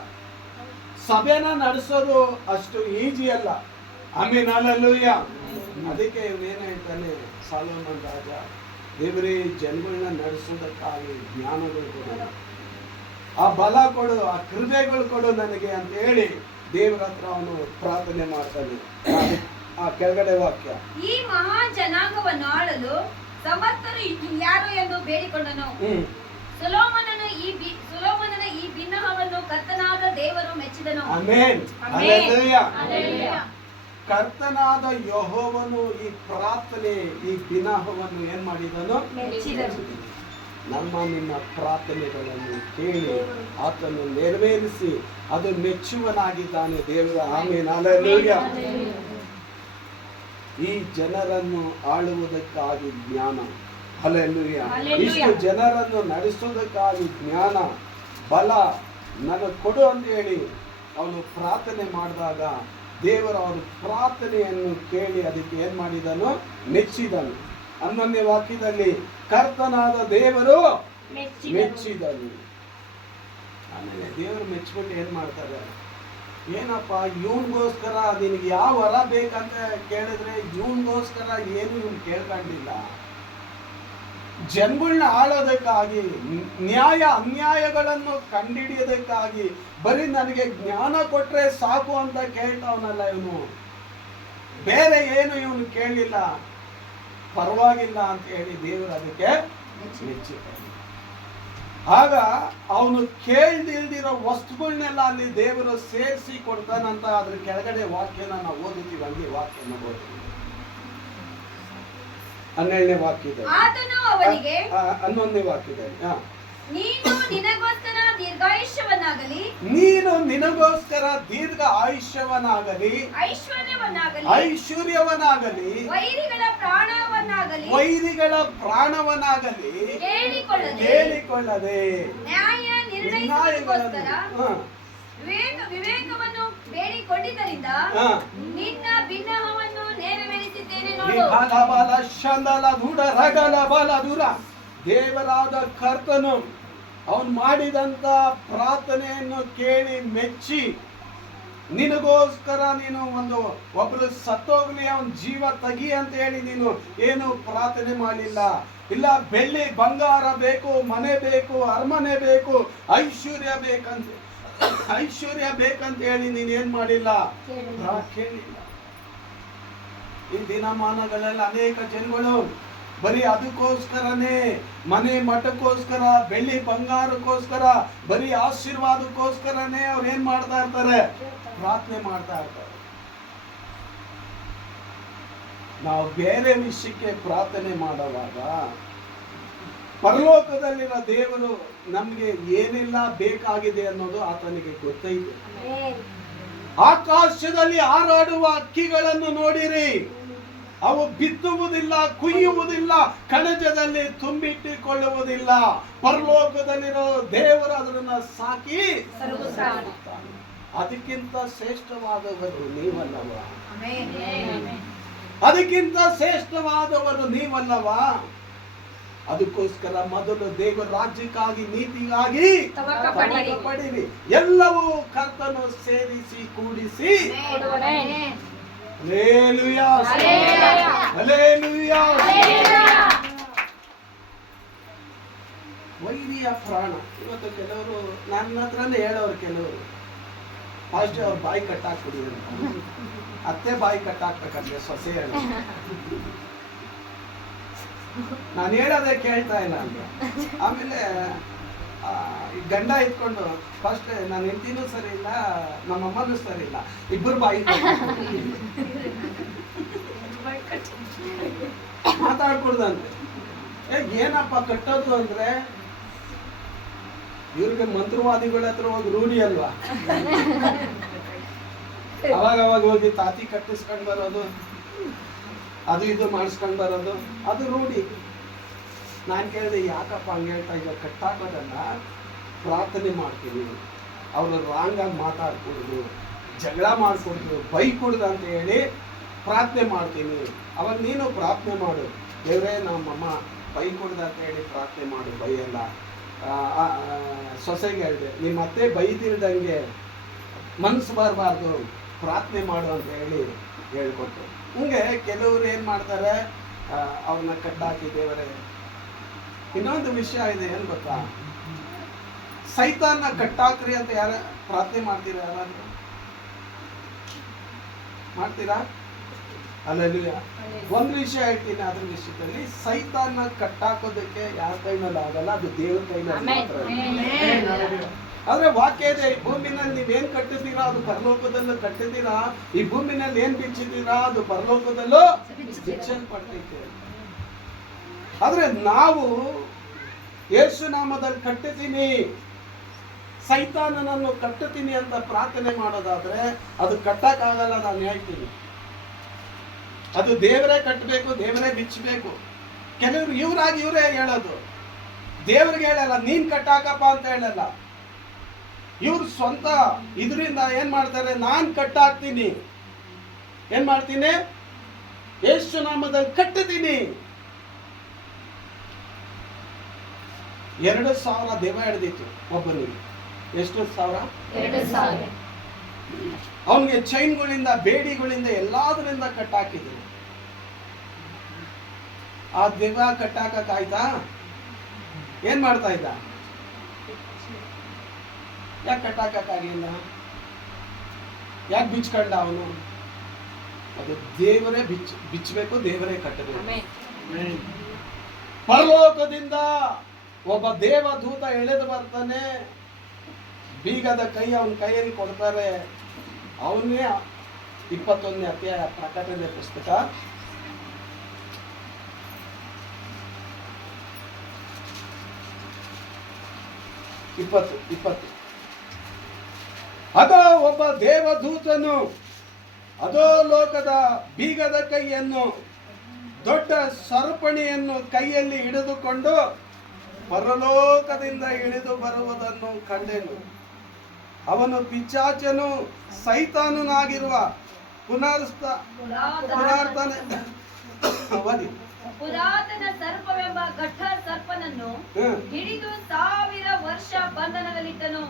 ಸಭೆನ ನಡೆಸೋದು ಅಷ್ಟು ಈಜಿ ಅಲ್ಲ. ಆಮೇಲೆ ಹಲ್ಲೆಲೂಯಾ. ಅದಕ್ಕೆ ಇವನೇನು ಹೇಳ್ತಾನೆ ಸಾಲೋಮನ್ ರಾಜ, ದೇವರೇ ಜನಗಳನ್ನ ನಡೆಸೋದಕ್ಕಾಗಿ ಜ್ಞಾನಗಳು ಕೊಡು, ಆ ಬಲ ಕೊಡು, ಆ ಕೃಪೆಗಳು ಕೊಡು ನನಗೆ ಅಂತ ಹೇಳಿ ದೇವರ ಹತ್ರ ಅವನು ಪ್ರಾರ್ಥನೆ ಮಾಡ್ತಾನೆ. ಆ ಕೆಳಗಡೆ ವಾಕ್ಯ, ಈ ಮಹಾ ಜನಾಂಗವನ್ನು ಆಳಲು ಸಮರ್ಥರು ಯಾರು ಎಂದು ಬೇಡಿಕೊಂಡನು. ಸೊಲೊಮೋನನ ಈ ಬಿನ್ನಹವನ್ನು ಕರ್ತನಾದ ದೇವರು ಮೆಚ್ಚಿದನು. ಆಮೆನ್. ಹಲ್ಲೆಲೂಯಾ. ಕರ್ತನಾದ ಯೆಹೋವನು ಈ ಪ್ರಾರ್ಥನೆ, ಈ ಬಿನ್ನಹವನ್ನು ಏನ್ ಮಾಡಿದನು? ನಮ್ಮ ನಿನ್ನ ಪ್ರಾರ್ಥನೆಗಳನ್ನು ಕೇಳಿ ಆತನು ನೆರವೇರಿಸಿ ಅದು ಮೆಚ್ಚುವನಾಗಿದ್ದಾನೆ ದೇವರ. ಆಮೆನ್. ಹಲ್ಲೆಲೂಯಾ. ಈ ಜನರನ್ನು ಆಳುವುದಕ್ಕಾಗಿ ಜ್ಞಾನ. ಹಲ್ಲೆಲೂಯಾ. ಇಷ್ಟು ಜನರನ್ನು ನಡೆಸುವುದಕ್ಕಾಗಿ ಜ್ಞಾನ, ಬಲ ನನಗೆ ಕೊಡು ಅಂತ ಹೇಳಿ ಅವನು ಪ್ರಾರ್ಥನೆ ಮಾಡಿದಾಗ ದೇವರ ಅವನ ಪ್ರಾರ್ಥನೆಯನ್ನು ಕೇಳಿ ಅದಕ್ಕೆ ಏನ್ ಮಾಡಿದನು? ಮೆಚ್ಚಿದನು. 11ನೇ ವಾಕ್ಯದಲ್ಲಿ ಕರ್ತನಾದ ದೇವರು ಮೆಚ್ಚಿದನು. ಆಮೇಲೆ ದೇವರು ಮೆಚ್ಚಿಬಿಟ್ಟು ಏನ್ ಮಾಡ್ತಾರೆ? ಏನಪ್ಪ ಇವನ್ಗೋಸ್ಕರ ನಿನಗೆ ಯಾವ ವರ ಬೇಕಂತ ಕೇಳಿದ್ರೆ ಇವನ್ಗೋಸ್ಕರ ಏನು ಇವನು ಕೇಳ್ಕೊಂಡಿಲ್ಲ. ಜನಗಳನ್ನ ಆಳೋದಕ್ಕಾಗಿ, ನ್ಯಾಯ ಅನ್ಯಾಯಗಳನ್ನು ಕಂಡುಹಿಡಿಯೋದಕ್ಕಾಗಿ ಬರೀ ನನಗೆ ಜ್ಞಾನ ಕೊಟ್ರೆ ಸಾಕು ಅಂತ ಕೇಳ್ತಾವನಲ್ಲ ಇವನು. ಬೇರೆ ಏನು ಇವನು ಕೇಳಲಿಲ್ಲ. ಪರವಾಗಿಲ್ಲ ಅಂತ ಹೇಳಿ ದೇವರು ಅದಕ್ಕೆ ಮೆಚ್ಚಿದ್ದಾನೆ. ಆಗ ಅವನು ಕೇಳ್ದಿಲ್ದಿರೋ ವಸ್ತುಗಳನ್ನೆಲ್ಲ ಅಲ್ಲಿ ದೇವರು ಸೇರಿಸಿ ಕೊಡ್ತಾನಂತ. ಅದ್ರ ಕೆಳಗಡೆ ವಾಕ್ಯನ ನಾವು ಓದುತ್ತೀವಿ, ಹಂಗೆ ವಾಕ್ಯನ ಓದ್ತೀವಿ. 12ನೇ ವಾಕ್ಯದಲ್ಲಿ, ಆತನು ಅವನಿಗೆ 11ನೇ ವಾಕ್ಯದಲ್ಲಿ, ನೀನು ನಿನಗೋಸ್ಕರ ದೀರ್ಘಾಯುಷ್ಯವನ್ನಾಗಲಿ, ನೀನು ನಿನಗೋಸ್ಕರ ದೀರ್ಘ ಆಯುಷ್ಯವನ್ನಾಗಲಿ, ಐಶ್ವರ್ಯವನ್ನಾಗಲಿ, ವೈರಿಗಳ ಪ್ರಾಣವನ್ನಾಗಲಿ ಕೇಳಿಕೊಳ್ಳದೆ ನ್ಯಾಯ ನಿರ್ಣಯಿಸುವುದಕ್ಕೋಸ್ಕರ ವಿವೇಕವನ್ನು ಬೇಡಿಕೊಂಡಿದ್ದರಿಂದ ನಿನ್ನ ಬಿನ್ನಹವನ್ನು ನೆರವೇರಿಸಿದ್ದೇನೆ ನೋಡು. ದೇವರಾದ ಕರ್ತನು ಅವನು ಮಾಡಿದಂತ ಪ್ರಾರ್ಥನೆಯನ್ನು ಕೇಳಿ ಮೆಚ್ಚಿ, ನಿನಗೋಸ್ಕರ ನೀನು ಒಬ್ಬರು ಸತ್ತೋಗ್ಲಿ ಅವನ ಜೀವ ತೆಗಿ ಅಂತ ಹೇಳಿ ನೀನು ಏನು ಪ್ರಾರ್ಥನೆ ಮಾಡಲಿಲ್ಲ. ಇಲ್ಲ ಬೆಳ್ಳಿ ಬಂಗಾರ ಬೇಕು, ಮನೆ ಬೇಕು, ಅರಮನೆ ಬೇಕು, ಐಶ್ವರ್ಯ ಬೇಕಂತ ಹೇಳಿ ನೀನ್ ಏನ್ ಮಾಡಿಲ್ಲ, ಕೇಳಿಲ್ಲ. ಈ ದಿನಮಾನಗಳೆಲ್ಲ ಅನೇಕ ಜನಗಳು ಬರೀ ಅದಕ್ಕೋಸ್ಕರನೇ, ಮನೆ ಮಠಕ್ಕೋಸ್ಕರ, ಬೆಳ್ಳಿ ಬಂಗಾರಕ್ಕೋಸ್ಕರ, ಬರೀ ಆಶೀರ್ವಾದಕ್ಕೋಸ್ಕರನೇ ಅವ್ರು ಏನ್ ಮಾಡ್ತಾ ಇರ್ತಾರೆ? ಪ್ರಾರ್ಥನೆ ಮಾಡ್ತಾ ಇರ್ತಾರೆ. ನಾವು ಬೇರೆ ವಿಷಯಕ್ಕೆ ಪ್ರಾರ್ಥನೆ ಮಾಡುವಾಗ ಪರಲೋಕದಲ್ಲಿರೋ ದೇವರು ನಮ್ಗೆ ಏನೆಲ್ಲ ಬೇಕಾಗಿದೆ ಅನ್ನೋದು ಆತನಿಗೆ ಗೊತ್ತೈತೆ. ಆಕಾಶದಲ್ಲಿ ಹಾರಾಡುವ ಹಕ್ಕಿಗಳನ್ನು ನೋಡಿರಿ, ಅವು ಬಿತ್ತುವುದಿಲ್ಲ, ಕುಯ್ಯುವುದಿಲ್ಲ, ಕಣಜದಲ್ಲಿ ತುಂಬಿಟ್ಟುಕೊಳ್ಳುವುದಿಲ್ಲ. ಪರಲೋಕದಲ್ಲಿರೋ ದೇವರು ಅದನ್ನ ಸಾಕಿ ಸರಗುತ್ತಾನೆ. ಅದಕ್ಕಿಂತ ಶ್ರೇಷ್ಠವಾದವರು ನೀವಲ್ಲವ? ಆಮೆನ್. ಅದಕ್ಕಿಂತ ಶ್ರೇಷ್ಠವಾದವರು ನೀವಲ್ಲವಾ? ಅದಕ್ಕೋಸ್ಕರ ಮೊದಲು ದೇವರ ರಾಜ್ಯಕ್ಕಾಗಿ, ನೀತಿಗಾಗಿ ತವಕ ತವಕ ಪಡಿರಿ. ಎಲ್ಲವೂ ಕರ್ತನು ಸೇರಿಸಿ ಕೂಡಿಸಿ ಕೊಡುವನೇ. Hallelujah, hallelujah. ಹಲ್ಲೆಲೂಯಾ. ಹಲ್ಲೆಲೂಯಾ. ವೈರಿಯ ಪ್ರಾಣ. ಇವತ್ತು ಕೆಲವರು ನನ್ನ ಹತ್ರನೇ ಹೇಳೋರು, ಕೆಲವರು ಫಾಸ್ಟ್ ಅವ್ರ ಬಾಯಿ ಕಟ್ಟಾಕ್ಬಿಡಿ ಅಂತ. ಅತ್ತೆ ಬಾಯಿ ಕಟ್ಟಾಕ್ಬೇಕಂದ್ರೆ ಸೊಸೆ ಹೇಳ, ನಾನು ಹೇಳೋದೇ ಕೇಳ್ತಾ ಇಲ್ಲ ಅಂತ. ಆಮೇಲೆ ಈ ಗಂಡ ಇಟ್ಕೊಂಡು ಫಸ್ಟ್ ನಾನು ಹೆಂಡತಿನೂ ಸರಿ ಇಲ್ಲ, ನಮ್ಮಮ್ಮನೂ ಸರಿ ಇಲ್ಲ, ಇಬ್ಬರು ಬಾಯಿ ಮಾತಾಡ್ಕೊಡ್ದಂತೆ. ಏನಪ್ಪ ಕಟ್ಟೋದು ಅಂದ್ರೆ ಇವ್ರಿಗೆ ಮಂತ್ರವಾದಿಗಳ ಹತ್ರ ಹೋಗಿ ರೂಢಿ ಅಲ್ವಾ? ಅವಾಗ ಹೋಗಿ ತಾತಿ ಕಟ್ಟಿಸ್ಕೊಂಡ್ ಬರೋದು, ಅದು ಇದು ಮಾಡಿಸ್ಕೊಂಡ್ ಬರೋದು, ಅದು ರೂಢಿ. ನಾನು ಕೇಳಿದೆ, ಯಾಕಪ್ಪ ಹಂಗೆ ಹೇಳ್ತಾ ಇದ್ದ? ಕಟ್ಟಾಕೋದನ್ನ ಪ್ರಾರ್ಥನೆ ಮಾಡ್ತೀನಿ, ಅವರು ರಾಂಗಾಗಿ ಮಾತಾಡ್ಕೊಡುದು, ಜಗಳ ಮಾಡ್ಕೊಡುದು, ಬೈಕೊಡುದು ಅಂತ ಹೇಳಿ ಪ್ರಾರ್ಥನೆ ಮಾಡ್ತೀನಿ. ಅವಾಗ ನೀನು ಪ್ರಾರ್ಥನೆ ಮಾಡು, ದೇವರೇ ನಮ್ಮಮ್ಮ ಬೈಕೊಡ್ದು ಅಂತ ಹೇಳಿ ಪ್ರಾರ್ಥನೆ ಮಾಡು, ಬೈಯಲ್ಲ. ಸೊಸೆಗೆ ಹೇಳಿದೆ, ನಿಮ್ಮ ಅತ್ತೆ ಬೈದಿಲ್ದಂಗೆ ಮನಸ್ಸು ಬರಬಾರ್ದು, ಪ್ರಾರ್ಥನೆ ಮಾಡು ಅಂತ ಹೇಳಿ ಹೇಳ್ಕೊಟ್ಟು. ಹಿಂಗೆ ಕೆಲವರು ಏನು ಮಾಡ್ತಾರೆ, ಅವ್ರನ್ನ ಕಟ್ಟಾಕಿ ದೇವರೇ. ಇನ್ನೊಂದು ವಿಷಯ ಇದೆ, ಏನು ಗೊತ್ತಾ? ಸೈತಾನ್ನ ಕಟ್ಟಾಕ್ರಿ ಅಂತ ಯಾರ ಪ್ರಾರ್ಥನೆ ಮಾಡ್ತೀರಾ? ಯಾರಾದ್ರೂ ಮಾಡ್ತೀರಾ? ಹಲ್ಲೆಲೂಯಾ. ಒಂದು ವಿಷಯ ಹೇಳ್ತೀನಿ, ಅದ್ರ ವಿಷಯದಲ್ಲಿ ಸೈತಾನ್ನ ಕಟ್ಟಾಕೋದಕ್ಕೆ ಯಾರ ಕೈನಲ್ಲಿ ಆಗಲ್ಲ, ಅದು ದೇವರ ಕೈನಲ್ಲಿ ಮಾತ್ರ. ಆದ್ರೆ ವಾಕ್ಯ ಇದೆ, ಈ ಭೂಮಿನಲ್ಲಿ ನೀವೇನ್ ಕಟ್ಟಿದ್ದೀರಾ ಅದು ಪರಲೋಕದಲ್ಲೂ ಕಟ್ಟಿದ್ದೀರಾ, ಈ ಭೂಮಿನಲ್ಲಿ ಏನ್ ಬಿಚ್ಚಿದ್ದೀರಾ ಅದು ಪರಲೋಕದಲ್ಲೂ ಬಿಚ್ಚಲ್ಪಟ್ಟೈತೆ. ಆದ್ರೆ ನಾವು ಯೇಸು ನಾಮದಲ್ಲಿ ಕಟ್ಟುತ್ತೀನಿ, ಸೈತಾನನನ್ನು ಕಟ್ಟುತ್ತೀನಿ ಅಂತ ಪ್ರಾರ್ಥನೆ ಮಾಡೋದಾದ್ರೆ ಅದು ಕಟ್ಟಕ್ಕಾಗಲ್ಲ. ನಾನು ಹೇಳ್ತೀನಿ, ಅದು ದೇವರೇ ಕಟ್ಟಬೇಕು, ದೇವರೇ ಬಿಚ್ಚಬೇಕು. ಕೆಲವರು ಇವರೇ ಹೇಳೋದು, ದೇವ್ರಿಗೆ ಹೇಳಲ್ಲ, ನೀನ್ ಕಟ್ಟಾಕಪ್ಪ ಅಂತ ಹೇಳಲ್ಲ. ಇವ್ರು ಸ್ವಂತ ಇದರಿಂದ ಏನ್ ಮಾಡ್ತಾರೆ, ನಾನ್ ಕಟ್ಟಾಕ್ತೀನಿ, ಏನ್ ಮಾಡ್ತೀನಿ, ಯೇಸು ನಾಮದಲ್ಲಿ ಕಟ್ಟುತ್ತೀನಿ. 2,000 ದೆವ್ವ ಹಿಡಿದಿತ್ತು ಒಬ್ಬನಿಗೆ. ಎಷ್ಟು ಸಾವಿರ? 2,000. ಅವನಿಗೆ ಚೈನ್ಗಳಿಂದ, ಬೇಡಿಗಳಿಂದ, ಎಲ್ಲಾದ್ರಿಂದ ಕಟ್ಟಾಕಿದ್ರು. ಆ ದೆವ್ವ ಕಟ್ಟಾಕಾಯ್ತಾ? ಏನ್ ಮಾಡ್ತಾ ಇದ್ದ? ಯಾಕೆ ಕಟ್ಟಾಕಾಗಿಲ್ಲ? ಯಾಕೆ ಬಿಚ್ಕೊಂಡ ಅವನು? ಅದು ದೇವರೇ ಬಿಚ್ಚಬೇಕು, ದೇವರೇ ಕಟ್ಟಬೇಕು. ಪರಲೋಕದಿಂದ ಒಬ್ಬ ದೇವದೂತ ಎಳೆದು ಬರ್ತಾನೆ, ಬೀಗದ ಕೈ ಅವನ ಕೈಯಲ್ಲಿ ಕೊಡ್ತಾರೆ. ಅವನೇ 21ನೇ ಅಧ್ಯಾಯ ಪ್ರಕಟಣೆ ಪುಸ್ತಕ 20. ಅದೋ ಒಬ್ಬ ದೇವದೂತನು ಅದೋ ಲೋಕದ ಬೀಗದ ಕೈಯನ್ನು, ದೊಡ್ಡ ಸರಪಣಿಯನ್ನು ಕೈಯಲ್ಲಿ ಹಿಡಿದುಕೊಂಡು ಪರಲೋಕದಿಂದ ಇಳಿದು ಬರುವುದನ್ನು ಕಂಡೆನು. ಅವನು ಪಿಶಾಚನು, ಸೈತಾನನಾಗಿರುವ ಪುರಾತನ ಸರ್ಪವೆಂಬ ಘಟ್ಟ ಸರ್ಪನನ್ನು ಹಿಡಿದು 1000 ವರ್ಷ ಬಂಧನದಲ್ಲಿಟ್ಟನು.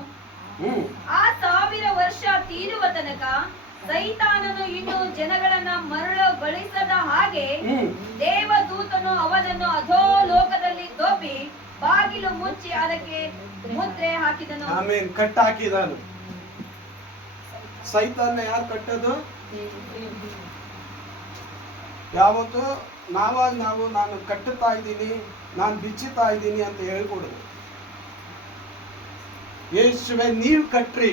ಆ 1000 ವರ್ಷ ತೀರುವ ತನಕ ಸೈತಾನನು ಇನ್ನು ಜನಗಳನ್ನ ಮರಳುಗೊಳಿಸದ ಹಾಗೆ ದೇವದೂತನು ಅವನನ್ನು ಅಧೋಲೋಕದಲ್ಲಿ ದೋಪಿ ಬಾಗಿಲು ಮುಚ್ಚಿ ಅದಕ್ಕೆ ಮುದ್ರೆ ಹಾಕಿದನು. ಆಮೇನ್. ಕಟ್ಟಾಕಿದನು. ಸೈತಾನ ಯಾರು ಕಟ್ಟೋದು? ಯಾವತ್ತು ನಾವು ನಾನು ಕಟ್ಟುತ್ತಾ ಇದ್ದೀನಿ, ನಾನು ಬಿಚ್ಚುತ್ತಾ ಇದ್ದೀನಿ ಅಂತ ಹೇಳ್ಕೊಡುದು. ಯೇಸುವೆ ನೀವು ಕಟ್ರಿ,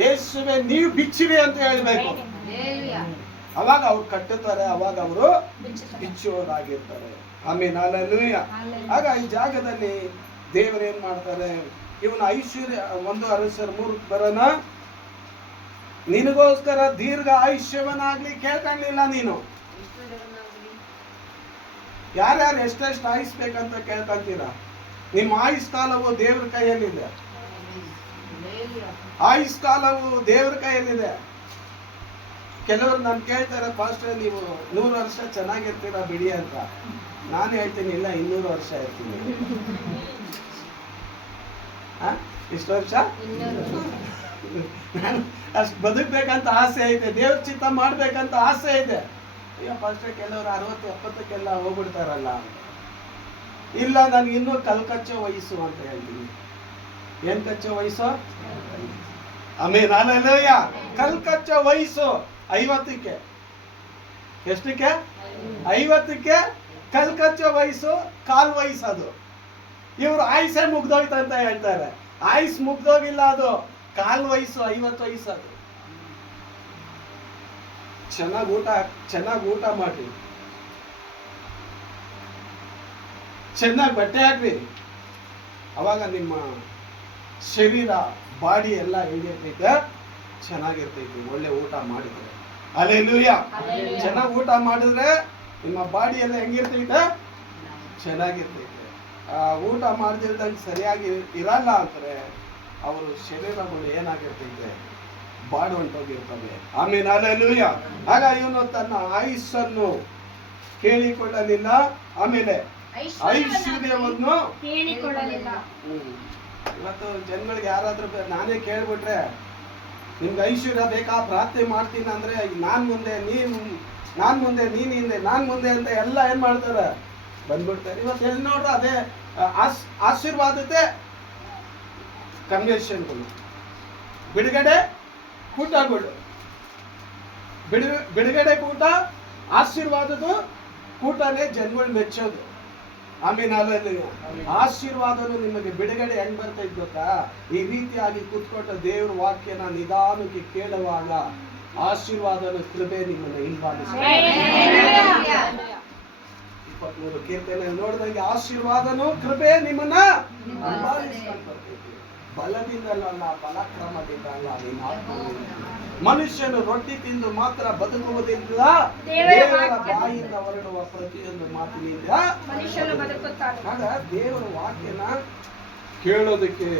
ಯೇಸುವೆ ನೀವು ಬಿಚ್ಚಿರಿ ಅಂತ ಹೇಳ್ಬೇಕು. ಅವಾಗ ಅವ್ರು ಕಟ್ಟುತ್ತಾರೆ, ಅವಾಗ ಅವರು ಬಿಚ್ಚುವವರಾಗಿರ್ತಾರೆ. ಆಮೇಲೆ ಹಲ್ಲೆಲೂಯಾ. ಆಗ ಈ ಜಾಗದಲ್ಲಿ ದೇವರು ಏನ್ ಮಾಡ್ತಾರೆ, ಇವನ ಐಶ್ವರ್ಯ 1:3 ಬರೋಣ. ನಿನಗೋಸ್ಕರ ದೀರ್ಘ ಆಯುಷ್ಯವನ್ನಾಗ್ಲಿ ಕೇಳ್ಕೊಳ್ಳಿಲ್ಲ ನೀನು. ಯಾರ್ಯಾರು ಎಷ್ಟೆಷ್ಟು ಆಯಿಸ್ಬೇಕಂತ ಕೇಳ್ಕೊಂತೀರಾ? ನಿಮ್ಮ ಆಯುಷ್ ಕಾಲವು ದೇವ್ರ ಕೈಯಲ್ಲಿದೆ. ಆಯುಷ್ ಕಾಲವು ದೇವ್ರ ಕೈಯಲ್ಲಿದೆ. ಕೆಲವರು ನಾನು ಕೇಳ್ತಾರೆ, ಪಾಸ್ಟರ್ ನೀವು 100 ವರ್ಷ ಚೆನ್ನಾಗಿರ್ತೀರಾ ಬಿಡಿ ಅಂತ. ನಾನು ಹೇಳ್ತೀನಿ, ಇಲ್ಲ 200 ವರ್ಷ ಇರ್ತೀನಿ. ಇಷ್ಟು ವರ್ಷ ನಾನು ಅಷ್ಟು ಬದುಕ್ಬೇಕಂತ ಆಸೆ ಐತೆ, ದೇವ್ರ ಚಿತ್ತ ಮಾಡ್ಬೇಕಂತ ಆಸೆ ಇದೆ. ಅಯ್ಯೋ ಪಾಸ್ಟರ್ ಕೆಲವರು 60-70ಕ್ಕೆಲ್ಲ ಹೋಗ್ಬಿಡ್ತಾರಲ್ಲ. ಇಲ್ಲ, ನನಗೆ ಇನ್ನೂ ಕಲ್ಕಚ್ಚೋ ವಯಸ್ಸು ಅಂತ ಹೇಳ್ತೀನಿ. ಏನ್ ಕಚ್ಚೋ ವಯಸ್ಸು? ಆಮೇಲೆ ಅಲ್ಲಯ್ಯ, ಕಲ್ಕಚ್ಚೋ ವಯಸ್ಸು 50ಕ್ಕೆ. ಎಷ್ಟಕ್ಕೆ? 50ಕ್ಕೆ ಕಲ್ಕಚ್ಚೋ ವಯಸ್ಸು, ಕಾಲ್ ವಯಸ್ಸು ಅದು. ಇವ್ರು ಆಯುಷೇ ಮುಗ್ದೋಯ್ತು ಅಂತ ಹೇಳ್ತಾರೆ. ಆಯುಷ್ ಮುಗ್ದೋಗಿಲ್ಲ, ಅದು ಕಾಲ್ ವಯಸ್ಸು, 50 ವಯಸ್ಸು ಅದು. ಚೆನ್ನಾಗಿ ಊಟ ಮಾಡ್ರಿ, ಚೆನ್ನಾಗಿ ಬಟ್ಟೆ ಹಾಕ್ರಿ, ಅವಾಗ ನಿಮ್ಮ ಶರೀರ ಬಾಡಿ ಎಲ್ಲ ಹೇಗಿರ್ತೈತೆ? ಚೆನ್ನಾಗಿರ್ತೈತಿ. ಒಳ್ಳೆ ಊಟ ಮಾಡಿದ್ರೆ ಹಲ್ಲೆಲೂಯ. ಚೆನ್ನಾಗಿ ಊಟ ಮಾಡಿದ್ರೆ ನಿಮ್ಮ ಬಾಡಿ ಎಲ್ಲ ಹೆಂಗಿರ್ತೈತೆ? ಚೆನ್ನಾಗಿರ್ತೈತೆ. ಊಟ ಮಾಡ್ದಿಲ್ದಂಗೆ ಸರಿಯಾಗಿ ಇರಲ್ಲ ಅಂದ್ರೆ ಅವರು ಶರೀರಗಳು ಏನಾಗಿರ್ತೈತೆ? ಬಾಡು ಹೊಂಟೋಗಿರ್ತವೆ. ಆಮೇಲೆ ಹಲ್ಲೆಲೂಯ. ಆಗ ಇವನು ತನ್ನ ಆಯುಸ್ಸನ್ನು ಕೇಳಿಕೊಳ್ಳಲಿಲ್ಲ, ಆಮೇಲೆ ಐಶ್ವರ್ಯವನ್ನು ಕೇಳಿಕೊಳ್ಳಲಿಲ್ಲ. ಇವತ್ತು ಜನಗಳಿಗೆ ಯಾರಾದ್ರೂ ನಾನೇ ಕೇಳ್ಬಿಟ್ರೆ, ನಿಮ್ಗೆ ಐಶ್ವರ್ಯ ಬೇಕಾ, ಪ್ರಾರ್ಥನೆ ಮಾಡ್ತೀನಿ ಅಂದ್ರೆ ನಾನ್ ಮುಂದೆ ನೀನ್ ಹಿಂದೆ, ನಾನ್ ಮುಂದೆ ಅಂತ ಎಲ್ಲ ಏನ್ ಮಾಡ್ತಾರೆ? ಬಂದ್ಬಿಡ್ತಾರೆ. ಇವತ್ತು ಎಲ್ಲಿ ನೋಡ್ರು ಅದೇ ಆಶೀರ್ವಾದತೆ ಕನ್ವೆನ್ಷನ್ಗಳು, ಬಿಡುಗಡೆ ಕೂಟಗಳು, ಬಿಡುಗಡೆ ಕೂಟ, ಆಶೀರ್ವಾದದ ಕೂಟನೇ ಜನಗಳು ಮೆಚ್ಚೋದು. ಆಮೇಲೆ ಅಲ್ಲಿ ಆಶೀರ್ವಾದನು ನಿಮಗೆ ಬಿಡುಗಡೆ ಹೆಂಗ್ ಬರ್ತೈತೆ ಗೊತ್ತಾ? ಈ ರೀತಿಯಾಗಿ ಕೂತ್ಕೊಟ್ಟ ದೇವ್ರ ವಾಕ್ಯನ ನಿಧಾನಕ್ಕೆ ಕೇಳುವಾಗ ಆಶೀರ್ವಾದನ ಕೃಪೆ ನಿಮ್ಮನ್ನು ಹಿಂಬಾಲಿಸುತ್ತೆ. 23 ಕೀರ್ತನೆ ನೋಡಿದಂಗೆ ಆಶೀರ್ವಾದನು ಕೃಪೆ ನಿಮ್ಮನ್ನ ಹಿಂಬಾಲಿಸ್ಕೊಂಡು ಬರ್ತೈತಿ. ಬಲದಿಂದಲ್ಲ, ಪರಾಕ್ರಮದಿಂದ ಅಲ್ಲ, ನಿಮ್ಮ ಆತ್ಮದಿಂದ. ಮನುಷ್ಯನು ರೊಟ್ಟಿ ತಿಂದು ಮಾತ್ರ ಬದುಕುವುದಿಲ್ಲ, ದೇವರ ಬಾಯಿಂದ ಹೊರಡುವ ಪ್ರತಿಯೊಂದು ಮಾತಿನಿಂದ ಮನುಷ್ಯನು ಬದುಕುತ್ತಾನೆ. ಆಗ ದೇವರ ವಾಕ್ಯನ ಕೇಳೋದಕ್ಕೆ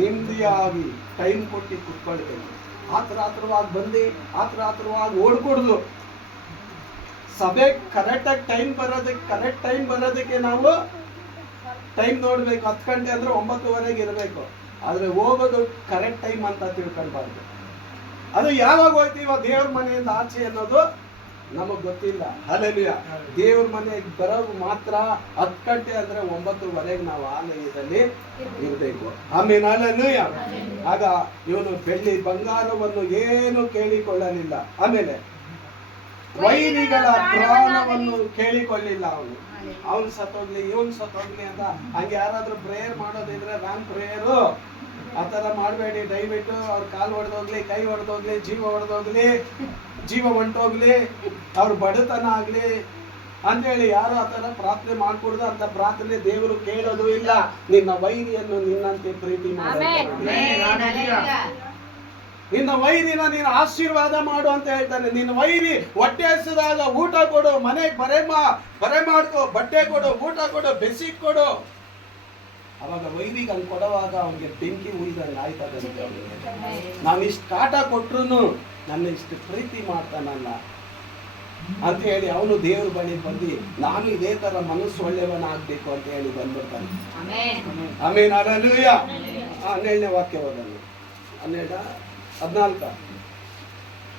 ನಿಮ್ಮದಿಯಾಗಿ ಟೈಮ್ ಕೊಟ್ಟು ಕುತ್ಕೊಳ್ಬೇಕು. ಆತರಾತ್ರವಾಗಿ ಬಂದು ಆತರಾತ್ರವಾಗಿ ಓಡ್ಕೊಡ್ದು. ಸಭೆ ಕರೆಕ್ಟಾಗಿ ಕರೆಕ್ಟ್ ಟೈಮ್ ಬರೋದಕ್ಕೆ ನಾವು ಟೈಮ್ ನೋಡ್ಬೇಕು. 10 ಗಂಟೆ ಅಂದ್ರೆ 9:15 ಇರಬೇಕು. ಆದ್ರೆ ಹೋಗೋದು ಕರೆಕ್ಟ್ ಟೈಮ್ ಅಂತ ತಿಳ್ಕೊಳ್ಬಾರ್ದು. ಅದು ಯಾವಾಗ ಹೋಯ್ತೀವ ದೇವ್ರ ಮನೆಯಿಂದ ಆಚೆ ಅನ್ನೋದು ನಮಗ್ ಗೊತ್ತಿಲ್ಲ. ಹಲ್ಲೆಲೂಯ. ದೇವ್ರ ಮನೆಗೆ ಬರೋದು ಮಾತ್ರ 10 ಗಂಟೆ ಅಂದ್ರೆ 9:15 ನಾವು ಆಲಯದಲ್ಲಿ ಇರಬೇಕು. ಆಮೇಲೆ ಹಲ್ಲೆಲೂಯ. ಆಗ ಇವನು ಬೆಳ್ಳಿ ಬಂಗಾರವನ್ನು ಏನು ಕೇಳಿಕೊಳ್ಳಲಿಲ್ಲ. ಆಮೇಲೆ ವೈರಿಗಳ ಪ್ರಾಣವನ್ನು ಕೇಳಿಕೊಳ್ಳಿಲ್ಲ. ಅವನು ಸತ್ತೋಗ್ಲಿ, ಇವನು ಸತ್ತೋಗ್ಲಿ ಅಂತ ಹಂಗೆ ಯಾರಾದ್ರೂ ಪ್ರೇಯರ್ ಮಾಡೋದಿದ್ರೆ ರಾಂಗ್ ಪ್ರೇಯರು ಆ ಥರ ಮಾಡಬೇಡಿ. ದಯವಿಟ್ಟು ಅವ್ರ ಕಾಲು ಹೊಡೆದೋಗ್ಲಿ, ಕೈ ಹೊಡೆದೋಗ್ಲಿ, ಜೀವ ಹೊಂಟೋಗ್ಲಿ, ಅವ್ರ ಬಡತನ ಆಗ್ಲಿ ಅಂತೇಳಿ ಯಾರು ಆ ಥರ ಪ್ರಾರ್ಥನೆ ಮಾಡ್ಕೊಡ್ದು. ಅಂತ ಪ್ರಾರ್ಥನೆ ದೇವರು ಕೇಳೋದು ಇಲ್ಲ. ನಿನ್ನ ವೈರಿಯನ್ನು ನಿನ್ನಂತೆ ಪ್ರೀತಿ ನಿನ್ನ ವೈರಿನ ನೀನು ಆಶೀರ್ವಾದ ಮಾಡು ಅಂತ ಹೇಳ್ತಾನೆ. ನಿನ್ನ ವೈರಿ ಹೊಟ್ಟೆ ಹಸಿದಾಗ ಊಟ ಕೊಡು, ಮನೆಗೆ ಬರೆ ಮಾಡ್ಕೊ, ಬಟ್ಟೆ ಕೊಡು, ಊಟ ಕೊಡು, ಬೆಸಿಟ್ ಕೊಡು. ಅವಾಗ ವೈರಿಗೆ ಹಂಗೆ ಕೊಡುವಾಗ ಅವನಿಗೆ ಬೆಂಕಿ ಉಯ್ದಂಗೆ ಆಯ್ತದಂತೆ. ನಾನು ಇಷ್ಟು ಕಾಟ ಕೊಟ್ರು ನನ್ನ ಇಷ್ಟು ಪ್ರೀತಿ ಮಾಡ್ತಾನಲ್ಲ ಅಂತ ಹೇಳಿ ಅವನು ದೇವ್ರ ಬಳಿ ಬಂದು ನಾನು ಇದೇ ತರ ಮನಸ್ಸು ಒಳ್ಳೆಯವನಾಗಬೇಕು ಅಂತ ಹೇಳಿ ಬಂದ್ಬಿಡ್ತಾನೆ. ಆಮೇಲೆ ಹಲ್ಲೆಲೂಯ. 12ನೇ ವಾಕ್ಯ ಓದೋಣ. 14.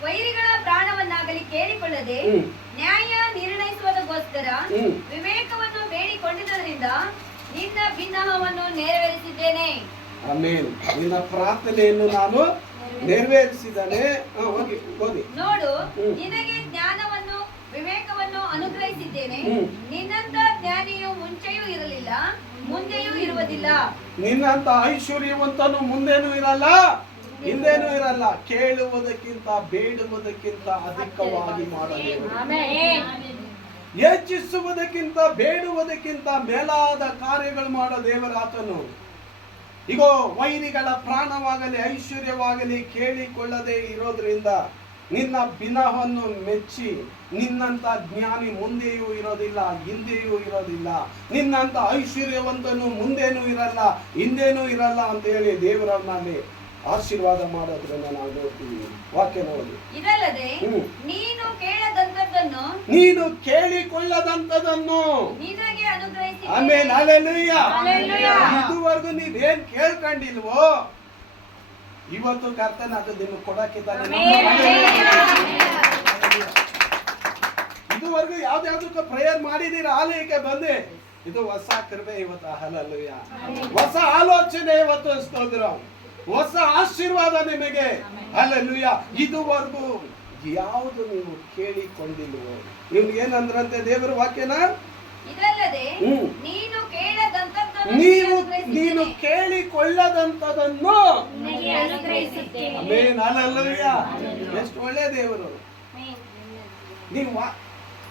ವೈರಿಗಳ ಪ್ರಾಣವನ್ನಾಗಲಿ ಕೇಳಿಕೊಳ್ಳದೆ ನ್ಯಾಯ ನಿರ್ಣಯಿಸುವುದಕ್ಕೋಸ್ಕರ ವಿವೇಕವನ್ನು ಬೇಡಿಕೊಂಡಿದ್ದರಿಂದ ನಿನ್ನ ಬಿನ್ನಹವನ್ನು ನೆರವೇರಿಸಿದ್ದೇನೆ. ಆಮೇಲೆ ನಿನ್ನ ಪ್ರಾರ್ಥನೆಯನ್ನು ನಾನು ನೆರವೇರಿಸಿದ್ದಾನೆ. ನೋಡು, ನಿನಗೆ ಜ್ಞಾನವನ್ನು ವಿವೇಕವನ್ನು ಅನುಗ್ರಹಿಸಿದ್ದೇನೆ. ನಿನ್ನಂತ ಜ್ಞಾನಿಯು ಮುಂಚೆಯೂ ಇರಲಿಲ್ಲ, ಮುಂದೆಯೂ ಇರುವುದಿಲ್ಲ. ನಿನ್ನಂತ ಐಶ್ವರ್ಯವಂತನು ಮುಂದೇನೂ ಇರಲ್ಲ, ಹಿಂದೇನೂ ಇರಲ್ಲ. ಕೇಳುವುದಕ್ಕಿಂತ ಬೇಡುವುದಕ್ಕಿಂತ ಅಧಿಕವಾಗಿ ಮಾಡಬೇಕು. ಹೆಚ್ಚಿಸುವುದಕ್ಕಿಂತ ಬೇಡುವುದಕ್ಕಿಂತ ಮೇಲಾದ ಕಾರ್ಯಗಳು ಮಾಡೋ ದೇವರಾತನು. ಈಗ ವೈರಿಗಳ ಪ್ರಾಣವಾಗಲಿ ಐಶ್ವರ್ಯವಾಗಲಿ ಕೇಳಿಕೊಳ್ಳದೆ ಇರೋದ್ರಿಂದ ನಿನ್ನ ಬಿನಹವನ್ನು ಮೆಚ್ಚಿ ನಿನ್ನಂತ ಜ್ಞಾನಿ ಮುಂದೆಯೂ ಇರೋದಿಲ್ಲ, ಹಿಂದೆಯೂ ಇರೋದಿಲ್ಲ. ನಿನ್ನಂತ ಐಶ್ವರ್ಯವಂತನು ಮುಂದೇನೂ ಇರಲ್ಲ, ಹಿಂದೇನೂ ಇರಲ್ಲ ಅಂತ ಹೇಳಿ ದೇವರನ್ನಲ್ಲಿ ಆಶೀರ್ವಾದ ಮಾಡೋದ್ರಿಂದ ನಾವು ನೋಡ್ತೀವಿ. ವಾಕ್ಯ ನೋಡಿ. ಇದಲ್ಲದೆ ನೀನು ಕೇಳದಂತದ್ದನ್ನು ನೀನು ಕೇಳಿಕೊಳ್ಳದಂತದನ್ನು ನಿನಗೆ ಅನುಗ್ರಹಿಸಿ. Amen, hallelujah. ಹಲ್ಲೆಲೂಯಾ. ಇದುವರೆಗೂ ನೀವೇನ್ ಕೇಳ್ಕೊಂಡಿಲ್ವೋ ಇವತ್ತು ಕರ್ತನ ಅದು ನಿಮ್ಗೆ ಕೊಡಕ್ಕಿದ್ದಾನೆ. ಇದುವರೆಗೂ ಯಾವ್ದಾವ್ದಕ್ಕೂ ಪ್ರೇಯರ್ ಮಾಡಿದೀರ, ಆಲಯಕ್ಕೆ ಬಂದೆ, ಇದು ಹೊಸ ಕೃಪೆ ಇವತ್ತು. ಹಲ್ಲೆಲೂಯಾ. ಹೊಸ ಆಲೋಚನೆ ಇವತ್ತು, ಸ್ತೋತ್ರ, ಹೊಸ ಆಶೀರ್ವಾದ ನಿಮಗೆ. ಹಲ್ಲೆಲೂಯಾ. ಇದುವರೆಗೂ ಯಾವುದು ನೀವು ಕೇಳಿಕೊಂಡಿಲ್ವೋ, ನೀವು ಏನಂದ್ರಂತೆ ದೇವರ ವಾಕ್ಯನ, ಇದಲ್ಲದೆ ನೀನು ಕೇಳದಂತದ್ದನ್ನು ನೀನು ಕೇಳಿಕೊಳ್ಳದಂತದನ್ನು ನಿನಗೆ ಅನುಗ್ರಹಿಸುತ್ತೇನೆ. Amen, hallelujah. ಎಷ್ಟು ಒಳ್ಳೆ ದೇವರು. ನೀವು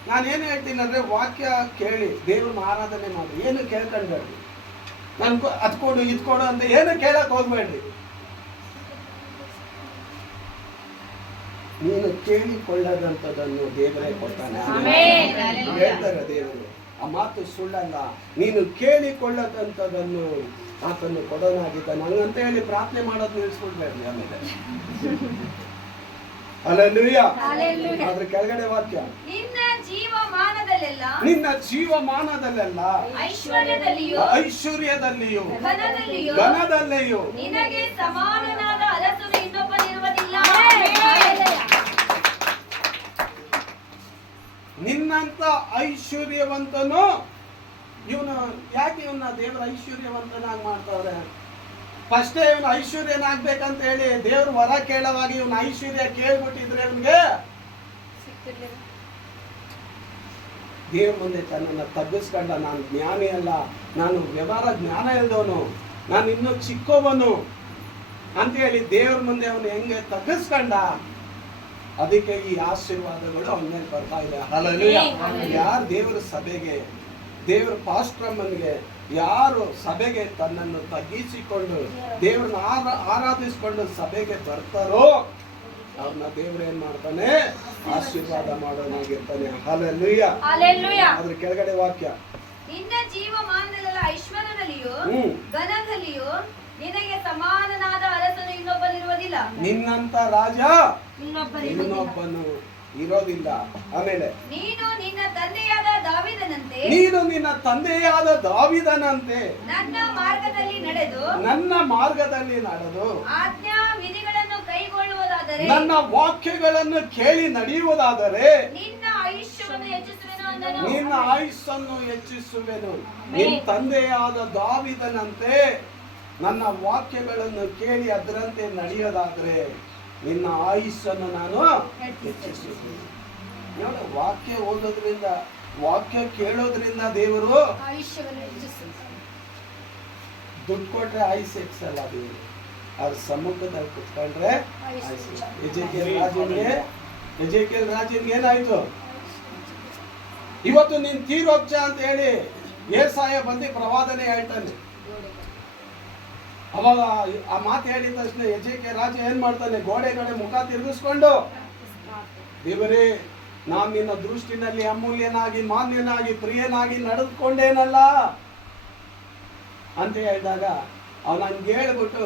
ನಾನೇನು ಹೇಳ್ತೀನಿ ಅಂದ್ರೆ, ವಾಕ್ಯ ಕೇಳಿ ದೇವ್ರನ್ನ ಆರಾಧನೆ ಮಾಡಿ, ಏನು ಕೇಳ್ಕೊಂಡ್ಬೇಡ್ರಿ. ನನ್ಗೂ ಅದ್ ಕೊಡು ಇದ್ ಕೊಡು ಅಂತ ಏನು ಕೇಳಕ್ ಹೋಗ್ಬೇಡ್ರಿ. ನೀನು ಕೇಳಿಕೊಳ್ಳದಂತದನ್ನು ದೇವರೇ ಕೊಡ್ತಾನೆ. ಹೇಳ್ತಾರೆ ದೇವರು, ಆ ಮಾತು ಸುಳ್ಳಲ್ಲ. ನೀನು ಕೇಳಿಕೊಳ್ಳದಂತದನ್ನು ಆತನ್ನು ಕೊಡೋನಾಗಿದ್ದಾನೆ. ಹಂಗಂತ ಹೇಳಿ ಪ್ರಾರ್ಥನೆ ಮಾಡೋದು ನಿಲ್ಸ್ಕೊಡ್ಬೇಡ್ರಿ. ಆಮೇಲೆ ಹಲ್ಲೆಲೂಯಾ. ಅದ್ರ ಕೆಳಗಡೆ ವಾಕ್ಯ, ನಿನ್ನ ಜೀವಮಾನದಲ್ಲೆಲ್ಲ ಐಶ್ವರ್ಯದಲ್ಲಿಯೂ ಘನದಲ್ಲಿಯೂ ಘನದಲ್ಲಿಯೂ ನಿನಗೆ ಸಮಾನನಾದ ಅರಸನು ಇನ್ನೊಬ್ಬನಿರುವುದಿಲ್ಲ. ನಿನ್ನಂತ ಐಶ್ವರ್ಯವಂತನು ಇವನು. ಯಾಕೆ ಇವನ್ನ ದೇವರ ಐಶ್ವರ್ಯವಂತನಾಗಿ ಮಾಡ್ತಾವ್ರೆ? ಫಸ್ಟೇ ಇವನು ಐಶ್ವರ್ಯನಾಗ್ಬೇಕಂತ ಹೇಳಿ ದೇವ್ರ ವರ ಕೇಳುವಾಗ ಇವನ ಐಶ್ವರ್ಯ ಕೇಳ್ಬಿಟ್ಟಿದ್ರೆ ಇವನ್ಗೆ ದೇವ್ರ ಮುಂದೆ ತನ್ನನ್ನು ತಗ್ಗಿಸ್ಕೊಂಡ, ನಾನು ಜ್ಞಾನಿ ಅಲ್ಲ, ನಾನು ವ್ಯವಹಾರ ಜ್ಞಾನ ಇಲ್ದವನು, ನಾನು ಇನ್ನೂ ಚಿಕ್ಕವನು ಅಂತ ಹೇಳಿ ದೇವ್ರ ಮುಂದೆ ಅವನು ಹೆಂಗೆ ತಗ್ಗಿಸ್ಕೊಂಡ, ಅದಕ್ಕೆ ಈ ಆಶೀರ್ವಾದಗಳು ಅವನ ಮೇಲೆ ಬರ್ತಾ ಇದೆ. ಹಲ್ಲೆಲೂಯಾ. ಯಾರು ದೇವರ ಸಭೆಗೆ, ದೇವರ ಪಾಸ್ಟ್ರಮ್ಮನ್ಗೆ, ಯಾರು ಸಭೆಗೆ ತನ್ನನ್ನು ತಗ್ಗಿಸಿಕೊಂಡು ದೇವ್ರನ್ನ ಆರಾಧಿಸಿಕೊಂಡು ಸಭೆಗೆ ಬರ್ತಾರೋ ಅವ್ರನ್ನ ದೇವ್ರ ಏನ್ ಮಾಡ್ತಾನೆ? ಆಶೀರ್ವಾದ ಮಾಡೋನಾಗಿರ್ತಾನೆ. ಹಲ್ಲೆಲೂಯಾ. ಅದ್ರ ಕೆಳಗಡೆ ವಾಕ್ಯ, ನಿನ್ನ ಜೀವಮಾನದಲ್ಲ ಐಶ್ವರ್ಯದಲ್ಲಿಯೂ ಘನದಲ್ಲಿಯೂ ನಿನಗೆ ಸಮಾನನಾದ ಅರಸನು ಇನ್ನೊಬ್ಬನಿರುವುದಿಲ್ಲ. ನಿನ್ನಂತ ರಾಜ ಇನ್ನೊಬ್ಬನು ಇರೋದಿಲ್ಲ. ಆಮೇಲೆ ನೀನು ನಿನ್ನ ತಂದೆಯಾದ ದಾವೀದನಂತೆ ನನ್ನ ಮಾರ್ಗದಲ್ಲಿ ನಡೆದು ಆಜ್ಞಾ ವಿಧಿಗಳನ್ನು ಕೈಗೊಳ್ಳುವುದಾದರೆ, ನನ್ನ ವಾಕ್ಯಗಳನ್ನು ಕೇಳಿ ನಡೆಯುವುದಾದರೆ ನಿನ್ನ ಆಯುಷ್ಯವನ್ನು ಹೆಚ್ಚಿಸುವೆನು ಅಂದನು. ನಿನ್ನ ಆಯುಸ್ಸನ್ನು ಹೆಚ್ಚಿಸುವೆನು. ನಿನ್ನ ತಂದೆಯಾದ ದಾವೀದನಂತೆ ನನ್ನ ವಾಕ್ಯಗಳನ್ನು ಕೇಳಿ ಅದರಂತೆ ನಡೆಯೋದಾದ್ರೆ ನಿನ್ನ ಆಯುಸ್ಸನ್ನು ನಾನು ಹೆಚ್ಚಿಸುತ್ತೇನೆ. ನೋಡಿ, ವಾಕ್ಯ ಓದೋದ್ರಿಂದ, ವಾಕ್ಯ ಕೇಳೋದ್ರಿಂದ ದೇವರು ದುಡ್ಡು ಕೊಟ್ರೆ ಆಯುಸ್ ಹೆಚ್ಚಲ್ಲ ದೇವರು. ಅವ್ರ ಸಮ್ಮುಖದಲ್ಲಿ ಕುತ್ಕೊಂಡ್ರೆ ಎಜೆಕಿಯಲ್ ರಾಜನಿಗೆ ಏನಾಯ್ತು? ಇವತ್ತು ನೀನ್ ತೀರೋಗ್ಚ ಅಂತ ಹೇಳಿ ಏಸಾಯ ಬಂದು ಪ್ರವಾದನೆ ಹೇಳ್ತಾನೆ. ಅವಾಗ ಆ ಮಾತು ಹೇಳಿದ ತಕ್ಷಣ ಎಜೆಕಿಯಲ್ ರಾಜ ಏನ್ ಮಾಡ್ತಾನೆ? ಗೋಡೆ ಕಡೆ ಮುಖ ತಿರುಗಿಸ್ಕೊಂಡು, ದೇವರೇ, ನಾನು ನಿನ್ನ ದೃಷ್ಟಿನಲ್ಲಿ ಅಮೂಲ್ಯನಾಗಿ, ಮಾನ್ಯನಾಗಿ, ಪ್ರಿಯನಾಗಿ ನಡೆದುಕೊಂಡೇನಲ್ಲ ಅಂತ ಹೇಳಿದಾಗ ಅವ್ನು ಹಂಗೆ ಹೇಳ್ಬಿಟ್ಟು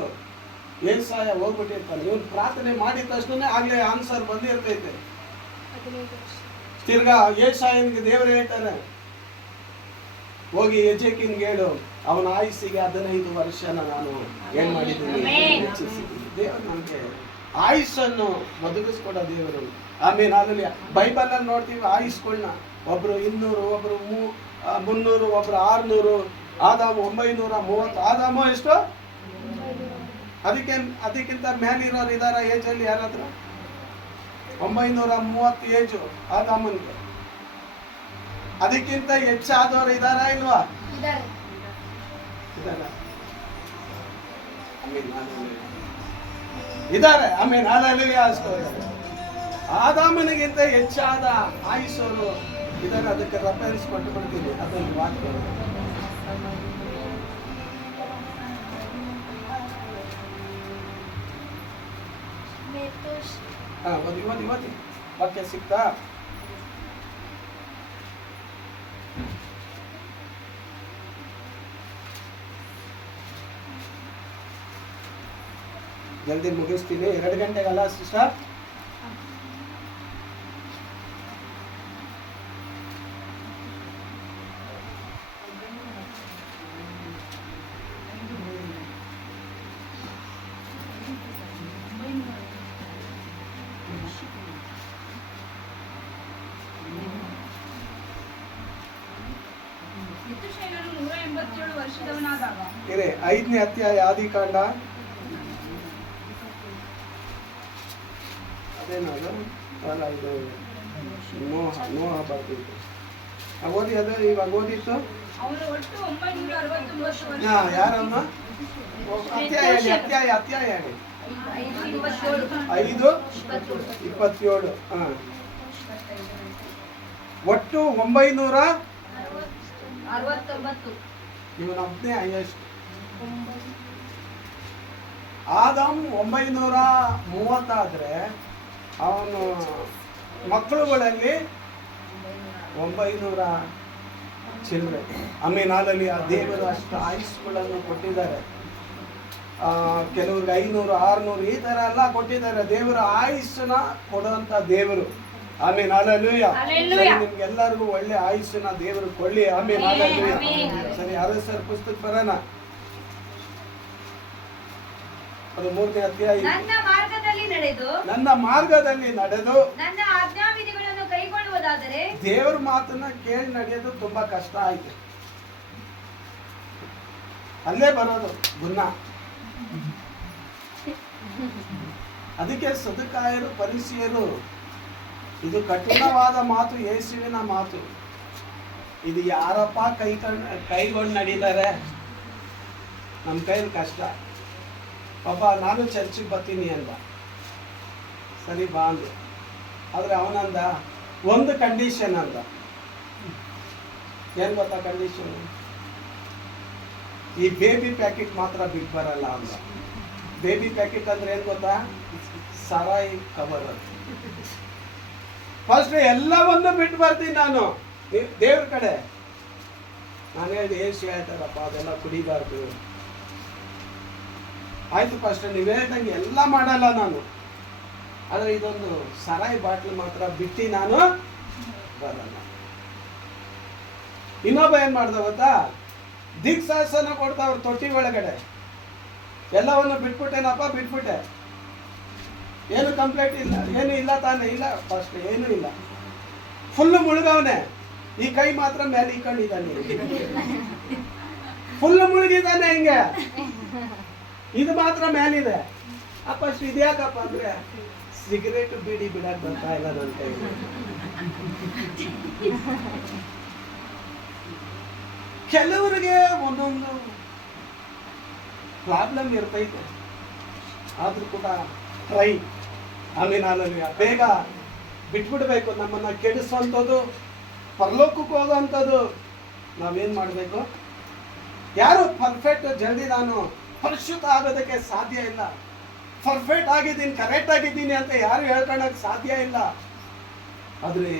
ಏಸಾಯ ಹೋಗ್ಬಿಟ್ಟಿರ್ತಾನೆ. ಇವನು ಪ್ರಾರ್ಥನೆ ಮಾಡಿದ ತಕ್ಷಣ ಆಗ್ಲೇ ಆನ್ಸರ್ ಬಂದಿರ್ತೈತೆ. ತಿರ್ಗಾ ಏಸಾಯನಿಗೆ ದೇವರು ಹೇಳ್ತಾನೆ, ಹೋಗಿ ಎಜೆಕಿನ್ಗೆ ಹೇಳು, ಅವನ ಆಯುಸ್ಸಿಗೆ 15 ವರ್ಷನ ನಾನು ಏನ್ ಮಾಡಿದ್ದೀನಿ, ಹೆಚ್ಚಿಸಿದ್ದೀನಿ. ದೇವರು ನಮಗೆ ಆಯುಸ್ಸನ್ನು ಒದಗಿಸ್ಕೊಡೋ ದೇವರು. ಆಮೇಲೆ ಅಲ್ಲಿ ಬೈಬಲ್ ಅಲ್ಲಿ ನೋಡ್ತೀವಿ ಆಯುಸ್ಗಳನ್ನ, ಒಬ್ರು 200, ಒಬ್ರು 300, ಒಬ್ರು 600, ಆದಾಮ 930. ಆದಾಮ ಎಷ್ಟು? ಅದಕ್ಕಿಂತ ಮೇಲಿರೋರು ಇದಾರ ಏಜಲ್ಲಿ? ಯಾರಾದ್ರ 930 ಏಜು ಆದಾಮನ್ಗೆ. ಅದಕ್ಕಿಂತ ಹೆಚ್ಚಾದವರು ಇದಾರ ಇಲ್ವಾ? ಇದ್ದಾರೆ. ಆಮೇಲೆ ಹಲ್ಲೆಲೂಯಾ. ಆದಾಮನಿಗಿಂತ ಹೆಚ್ಚಾದ ಆಯುಷರು ಇದ್ದಾರೆ. ಅದಕ್ಕೆ ರೆಫರೆನ್ಸ್ ಕೊಟ್ಟು ಬಿಡ್ತೀನಿ. ಅದನ್ನು ವಾಕ್ಯ ಓದಿ ಓದಿ ಓದಿ ವಾಕ್ಯ ಸಿಕ್ತಾ? ಜಲ್ದಿ ಮುಗಿಸ್ತೀನಿ. 2 ಗಂಟೆಗಲ್ಲ ಸಿಸ್ಟರ್? ಮೆತುಶೆಲನು 187 ವರ್ಷದವನಾದಾಗ ಇರೇ 5ನೇ ಅಧ್ಯಾಯ ಆದಿಕಾಂಡ. ಅದೇನದು? ಅಲ್ಲ, ಇದು ನೋಹ ಬರ್ತಿತ್ತು. ಓದಿ ಅದು ಇವಾಗ ಓದಿತ್ತು. ಅವನು ಒಟ್ಟು 969 ವರ್ಷ. ಯಾರಮ್ಮ? ಅಧ್ಯಾಯ ಹೇಳಿ, ಅಧ್ಯಾಯ ಹೇಳಿ. 5:27. ಒಟ್ಟು 969. ಇವನೊಬ್ಬನೇ ಹೈಯೆಸ್ಟ್. ಆದಮ್ 930 ಆದ್ರೆ ಅವನು ಮಕ್ಕಳುಗಳಲ್ಲಿ 900 ಚಿಲ್ಲರೆ. ಆಮೇಲೆ ಆ ದೇವರು ಅಷ್ಟು ಆಯುಷ್ಗಳನ್ನು ಕೊಟ್ಟಿದ್ದಾರೆ. ಕೆಲವ್ರಿಗೆ 500, 600 ಈ ತರ ಎಲ್ಲ ಕೊಟ್ಟಿದ್ದಾರೆ. ದೇವರ ಆಯುಷ್ಯನ ಕೊಡುವಂತ ದೇವರು. ಆಮೇಲೆ ಹಲ್ಲೆಲೂಯಾ. ನಿಮ್ಗೆಲ್ಲರಿಗೂ ಒಳ್ಳೆ ಆಯುಷ್ಯನ ದೇವರು ಕೊಳ್ಳಿ. ಆಮೇಲೆ ಹಲ್ಲೆಲೂಯಾ. ಸರಿ, ಅದೇ ಸರ್ ಪುಸ್ತಕ ಬರೋಣ. ಅದು 3ನೇ ಅಧ್ಯಾಯ. ನನ್ನ ಮಾರ್ಗದಲ್ಲಿ ನಡೆದು ನನ್ನ ನನ್ನ ಆಜ್ಞಾವಿಧಿಗಳನ್ನು ಕೈಗೊಳ್ಳುವುದಾದರೆ. ದೇವರ ಮಾತನ್ನ ಕೇಳಿ ನಡೆಯೋದು ತುಂಬಾ ಕಷ್ಟ ಆಯ್ತು. ಅಲ್ಲೇ ಬರೋದು ಗುಣ. ಅದಕ್ಕೆ ಸದುಕಾಯರು ಪರಿಸೆಯರು, ಇದು ಕಠಿಣವಾದ ಮಾತು, ಯೇಸುವಿನ ಮಾತು. ಇದು ಯಾರಪ್ಪ ಕೈಗೊಂಡು ನಡೀತಾರೆ? ನಮ್ಮ ಕೈಯಲ್ಲಿ ಕಷ್ಟ. ಪಾಪ ನಾನು ಚರ್ಚಿಗೆ ಬರ್ತೀನಿ ಅಂದ. ಸರಿ ಬಾ ಅಂದೆ. ಆದರೆ ಅವನಂದ ಒಂದು ಕಂಡೀಷನ್ ಅಂದ. ಏನು ಗೊತ್ತಾ ಕಂಡೀಷನ್? ಈ ಬೇಬಿ ಪ್ಯಾಕೆಟ್ ಮಾತ್ರ ಬಿಟ್ಟು ಬರಲ್ಲ ಅಂದ. ಬೇಬಿ ಪ್ಯಾಕೆಟ್ ಅಂದ್ರೆ ಏನು ಗೊತ್ತಾ? ಸರಾಯಿ ಕವರ್. ಫಸ್ಟ್ ಎಲ್ಲವನ್ನು ಬಿಟ್ಟು ಬರ್ತೀನಿ ನಾನು ದೇವ್ರ ಕಡೆ. ನಾನು ಹೇಳಿದೆ, ಏಸು ಹೇಳ್ತಾರಪ್ಪ ಅದೆಲ್ಲ ಕುಡಿಬಾರ್ದು. ಆಯ್ತು ಫಸ್ಟ್ ನೀವು ಹೇಳ್ದಂಗೆ ಎಲ್ಲ ಮಾಡಲ್ಲ ನಾನು, ಆದರೆ ಇದೊಂದು ಸರಾಯಿ ಬಾಟ್ಲು ಮಾತ್ರ ಬಿಟ್ಟು ನಾನು ಬರಲ್ಲ. ಇನ್ನೊಬ್ಬ ಏನ್ ಮಾಡ್ದ ಗೊತ್ತಾ? ದಿಕ್ಸಾಸನ ಕೊಡ್ತಾವ್ರ ತೊಟ್ಟಿ ಒಳಗಡೆ. ಎಲ್ಲವನ್ನು ಬಿಟ್ಬಿಟ್ಟೇನಪ್ಪ, ಬಿಟ್ಬಿಟ್ಟೆ. ಏನು ಕಂಪ್ಲೇಂಟ್ ಇಲ್ಲ, ಏನು ಇಲ್ಲ ತಾನೆ? ಇಲ್ಲ, ಫಸ್ಟ್ ಏನು ಇಲ್ಲ, ಫುಲ್ ಮುಳುಗವನೆ. ಈ ಕೈ ಮಾತ್ರ ಮೇಲೆ ಇಕ್ಕೊಂಡಿದ್ದಾನೆ, ಫುಲ್ ಮುಳುಗಿದ್ದಾನೆ ಹಿಂಗೆ. ಇದು ಮಾತ್ರ ಮೇಲಿದೆ. ಅಪ್ಪ ಇದ್ಯಾಕಪ್ಪ ಅಂದ್ರೆ ಸಿಗರೇಟ್ ಬೀಡಿ ಬಿಡಕ್ ಬರ್ತಾ ಇಲ್ಲ ನನ್ನ ಕೈಗೆ. ಕೆಲವರಿಗೆ ಒಂದೊಂದು ಪ್ರಾಬ್ಲಮ್ ಇರ್ತೈತೆ, ಆದ್ರೂ ಕೂಡ ಟ್ರೈ. ಆಮೇಲೆ ಬೇಗ ಬಿಟ್ಬಿಡ್ಬೇಕು. ನಮ್ಮನ್ನ ಕೆಡಿಸುವಂಥದ್ದು, ಪರಲೋಕಕ್ಕೆ ಹೋಗುವಂಥದ್ದು ನಾವೇನ್ ಮಾಡಬೇಕು? ಯಾರು ಪರ್ಫೆಕ್ಟ್ ಜಲ್ದಿ ನಾನು ಪರಿಶುದ್ಧ ಆಗೋದಕ್ಕೆ ಸಾಧ್ಯ ಇಲ್ಲ. ಪರ್ಫೆಕ್ಟ್ ಆಗಿದ್ದೀನಿ, ಕರೆಕ್ಟ್ ಆಗಿದ್ದೀನಿ ಅಂತ ಯಾರು ಹೇಳ್ಕೊಳಕ್ ಸಾಧ್ಯ ಇಲ್ಲ. ಆದ್ರೆ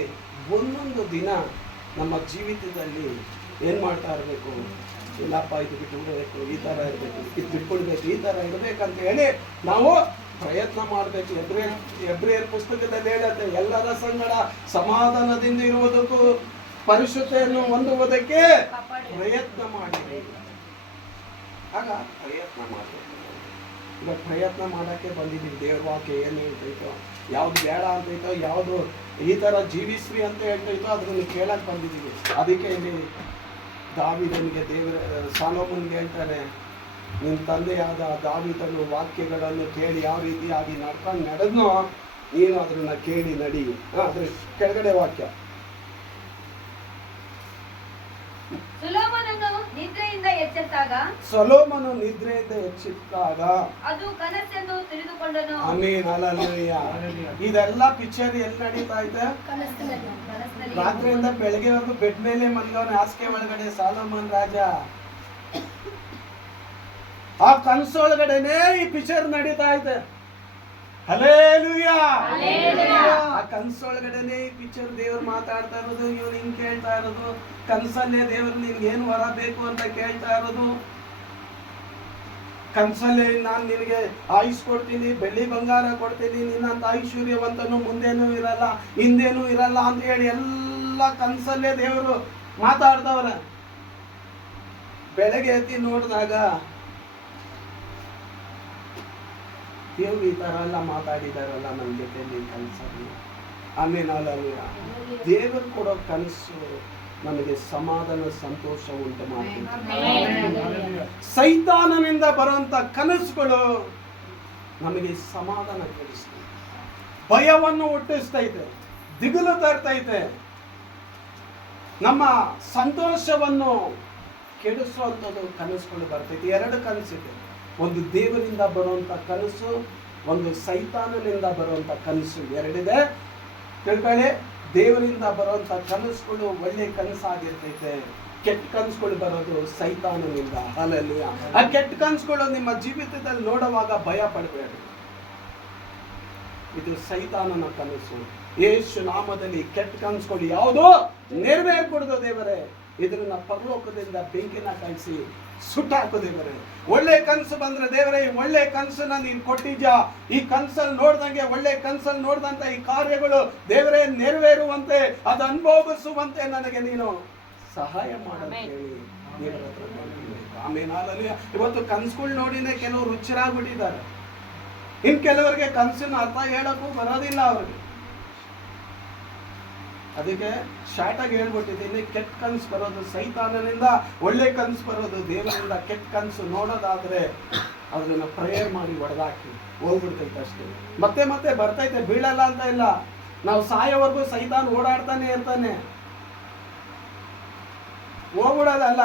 ಒಂದೊಂದು ದಿನ ನಮ್ಮ ಜೀವಿತದಲ್ಲಿ ಏನ್ ಮಾಡ್ತಾ ಇರಬೇಕು? ಇಲ್ಲಪ್ಪ ಇದು ಬಿಟ್ಬಿಡ್ಬೇಕು, ಈ ತರ ಇರಬೇಕು, ಇದು ಬಿಟ್ಬಿಡ್ಬೇಕು, ಈ ತರ ಇರ್ಬೇಕಂತ ಹೇಳಿ ನಾವು ಪ್ರಯತ್ನ ಮಾಡಬೇಕು. ಎಬ್ರಿಯರ್ ಪುಸ್ತಕದಲ್ಲಿ ಹೇಳುತ್ತೆ, ಎಲ್ಲರ ಸಂಗಡ ಸಮಾಧಾನದಿಂದ ಇರುವುದಕ್ಕೂ ಪರಿಶುದ್ಧತೆಯನ್ನು ಹೊಂದುವುದಕ್ಕೆ ಪ್ರಯತ್ನ ಮಾಡಿ. ಆಗ ಪ್ರಯತ್ನ ಮಾಡಬೇಕು. ಈಗ ಪ್ರಯತ್ನ ಮಾಡೋಕ್ಕೆ ಬಂದಿದ್ದೀವಿ. ದೇವ್ರ ವಾಕ್ಯ ಏನು ಹೇಳ್ತೈತೋ, ಯಾವ್ದು ಬೇಡ ಅಂತೈತೋ, ಯಾವುದು ಈ ಥರ ಜೀವಿಸ್ರಿ ಅಂತ ಹೇಳ್ತೈತೋ ಅದನ್ನು ಕೇಳಕ್ಕೆ ಬಂದಿದ್ದೀವಿ. ಅದಕ್ಕೆ ಇಲ್ಲಿ ದಾವೀದನಿಗೆ ಸಾಲೋಮನ್ಗೆ ಹೇಳ್ತಾರೆ, ನಿನ್ನ ತಂದೆಯಾದ ದಾವೀದನು ವಾಕ್ಯಗಳನ್ನು ಕೇಳಿ ಯಾವ ರೀತಿಯಾಗಿ ನಡ್ಕೊಂಡು ನಡೆದ್ನೋ ನೀನು ಅದನ್ನ ಕೇಳಿ ನಡಿ. ಅದ್ರ ಕೆಳಗಡೆ ವಾಕ್ಯ, ಸೊಲೊಮೋನನು ನಿದ್ರೆಯಿಂದ ಎಚ್ಚೆತ್ತಾಗ ಅದು ಕನಸೆಂದು ತಿಳಿದುಕೊಂಡನು. Amen, hallelujah. ಇದೆಲ್ಲ ಪಿಕ್ಚರ್ ಎಲ್ಲಿ ನಡೀತಾ ಇದೆ? ರಾತ್ರಿಯಿಂದ ಬೆಳಗ್ಗೆವರೆಗೂ ಬೆಡ್ ಮೇಲೆ ಮಲ್ಗವನ ಹಾಸಿಗೆ ಒಳಗಡೆ ಸಾಲೋಮನ್ ರಾಜ. ಆ ಕನಸೊಳಗಡೆನೆ ಈ ಪಿಕ್ಚರ್ ನಡೀತಾ ಇದೆ. ಹಲ್ಲೇಲೂಯಾ. ಹಲ್ಲೇಲೂಯಾ. ಆ ಕನ್ಸೊಳಗಡೆನೆ ಈ ಪಿಕ್ಚರ್ ದೇವ್ರು ಮಾತಾಡ್ತಾ ಇರೋದು, ಇವ್ರು ಹಿಂಗ್ ಕೇಳ್ತಾ ಇರೋದು, ಕನ್ಸಲ್ಲೇ ದೇವ್ರು ನಿನ್ಗೆ ಏನು ವರ ಬೇಕು ಅಂತ ಕೇಳ್ತಾ ಇರೋದು. ಕನ್ಸಲ್ಲೇ ನಾನು ನಿನಗೆ ಆಯುಷ್ ಕೊಡ್ತೀನಿ, ಬೆಳ್ಳಿ ಬಂಗಾರ ಕೊಡ್ತೀನಿ, ನಿನ್ನಂತ ಐಶ್ವರ್ಯವಂತನು ಮುಂದೇನೂ ಇರಲ್ಲ ಹಿಂದೇನೂ ಇರಲ್ಲ ಅಂತ ಹೇಳಿ ಎಲ್ಲ ಕನ್ಸಲ್ಲೇ ದೇವರು ಮಾತಾಡ್ದವ್ರ. ಬೆಳಗ್ಗೆ ಎತ್ತಿ ನೋಡಿದಾಗ ದೇವ್ರು ಈ ತರ ಎಲ್ಲ ಮಾತಾಡಿದಾರಲ್ಲ ನನ್ನ ಜೊತೆಲಿ ಕನಸಲ್ಲಿ. ಆಮೇಲೆ ದೇವರು ಕೊಡೋ ಕನಸು ನಮಗೆ ಸಮಾಧಾನ ಸಂತೋಷ ಉಂಟು ಮಾಡ್ತೀವಿ. ಸೈತಾನನಿಂದ ಬರುವಂತ ಕನಸುಗಳು ನಮಗೆ ಸಮಾಧಾನ ಕೆಡಿಸ್ತದೆ, ಭಯವನ್ನು ಹುಟ್ಟಿಸ್ತೈತೆ, ದಿಗುಲು ತರ್ತೈತೆ, ನಮ್ಮ ಸಂತೋಷವನ್ನು ಕೆಡಿಸುವಂಥದ್ದು ಕನಸುಗಳು ಬರ್ತೈತೆ. ಎರಡು ಕನಸಿದೆ, ಒಂದು ದೇವರಿಂದ ಬರುವಂತ ಕನಸು, ಒಂದು ಸೈತಾನನಿಂದ ಬರುವಂತ ಕನಸು, ಎರಡಿದೆ ತಿಳ್ಕೊಳ್ಳಿ. ದೇವರಿಂದ ಬರುವಂತ ಕನಸುಗಳು ಒಳ್ಳೆ ಕನಸಾಗಿರ್ತೈತೆ, ಕೆಟ್ಟ ಕನಸುಗಳು ಬರೋದು ಸೈತಾನನಿಂದ. ಹಲ್ಲೇಲೂಯಾ. ಆ ಕೆಟ್ಟ ಕನಸುಗಳು ನಿಮ್ಮ ಜೀವಿತದಲ್ಲಿ ನೋಡುವಾಗ ಭಯ ಪಡಬೇಡಿ, ಇದು ಸೈತಾನನ ಕನಸು. ಯೇಸು ನಾಮದಲ್ಲಿ ಕೆಟ್ಟ ಕನಸುಗಳು ಯಾವುದೋ ನೆರವೇರ್ಕೊಡ್ದು ದೇವರೇ, ಇದನ್ನ ಪರಲೋಕದಿಂದ ಬೆಂಕಿನ ಕಳಿಸಿ ಸುಟ್ಟಾಕು ದೇವರೇ. ಒಳ್ಳೆ ಕನಸು ಬಂದ್ರೆ ದೇವರೇ, ಈ ಒಳ್ಳೆ ಕನಸನ್ನ ನೀನು ಕೊಟ್ಟಿದ್ಯಾ, ಈ ಕನಸಲ್ಲಿ ನೋಡ್ದಂಗೆ ಒಳ್ಳೆ ಕನಸಲ್ಲಿ ನೋಡ್ದಂತ ಈ ಕಾರ್ಯಗಳು ದೇವರೇ ನೆರವೇರುವಂತೆ, ಅದು ಅನುಭವಿಸುವಂತೆ ನನಗೆ ನೀನು ಸಹಾಯ ಮಾಡೋದು ಹೇಳಿ ದೇವರ ಹತ್ರ ಬೇಡ್ಕೊಳ್ಬೇಕು. ಆಮೇಲೆ ಇವತ್ತು ಕನಸುಗಳು ನೋಡಿನೇ ಕೆಲವರು ಹುಚ್ಚರಾಗ್ಬಿಟ್ಟಿದ್ದಾರೆ, ಇನ್ ಕೆಲವರಿಗೆ ಕನಸಿನ ಅರ್ಥ ಹೇಳಕ್ಕೂ ಬರೋದಿಲ್ಲ ಅವ್ರಿಗೆ. ಅದಕ್ಕೆ ಶಾರ್ಟ್ ಆಗಿ ಹೇಳ್ಬಿಟ್ಟಿದ್ದೀನಿ, ಕೆಟ್ಟ ಕನಸು ಬರೋದು ಸೈತಾನನಿಂದ, ಒಳ್ಳೆ ಕನಸು ಬರೋದು ದೇವರಿಂದ. ಕೆಟ್ಟ ಕನಸು ನೋಡೋದಾದ್ರೆ ಅದನ್ನ ಪ್ರೇಯರ್ ಮಾಡಿ ಹೊಡೆದಾಕಿ ಹೋಗ್ಬಿಡ್ತೈತೆ ಅಷ್ಟೇ. ಮತ್ತೆ ಮತ್ತೆ ಬರ್ತೈತೆ, ಬೀಳಲ್ಲ ಅಂತ ಇಲ್ಲ. ನಾವು ಸಾಯೋವರೆಗೂ ಸೈತಾನ್ ಓಡಾಡ್ತಾನೆ ಇರ್ತಾನೆ, ಹೋಗ್ಬಿಡೋದಲ್ಲ.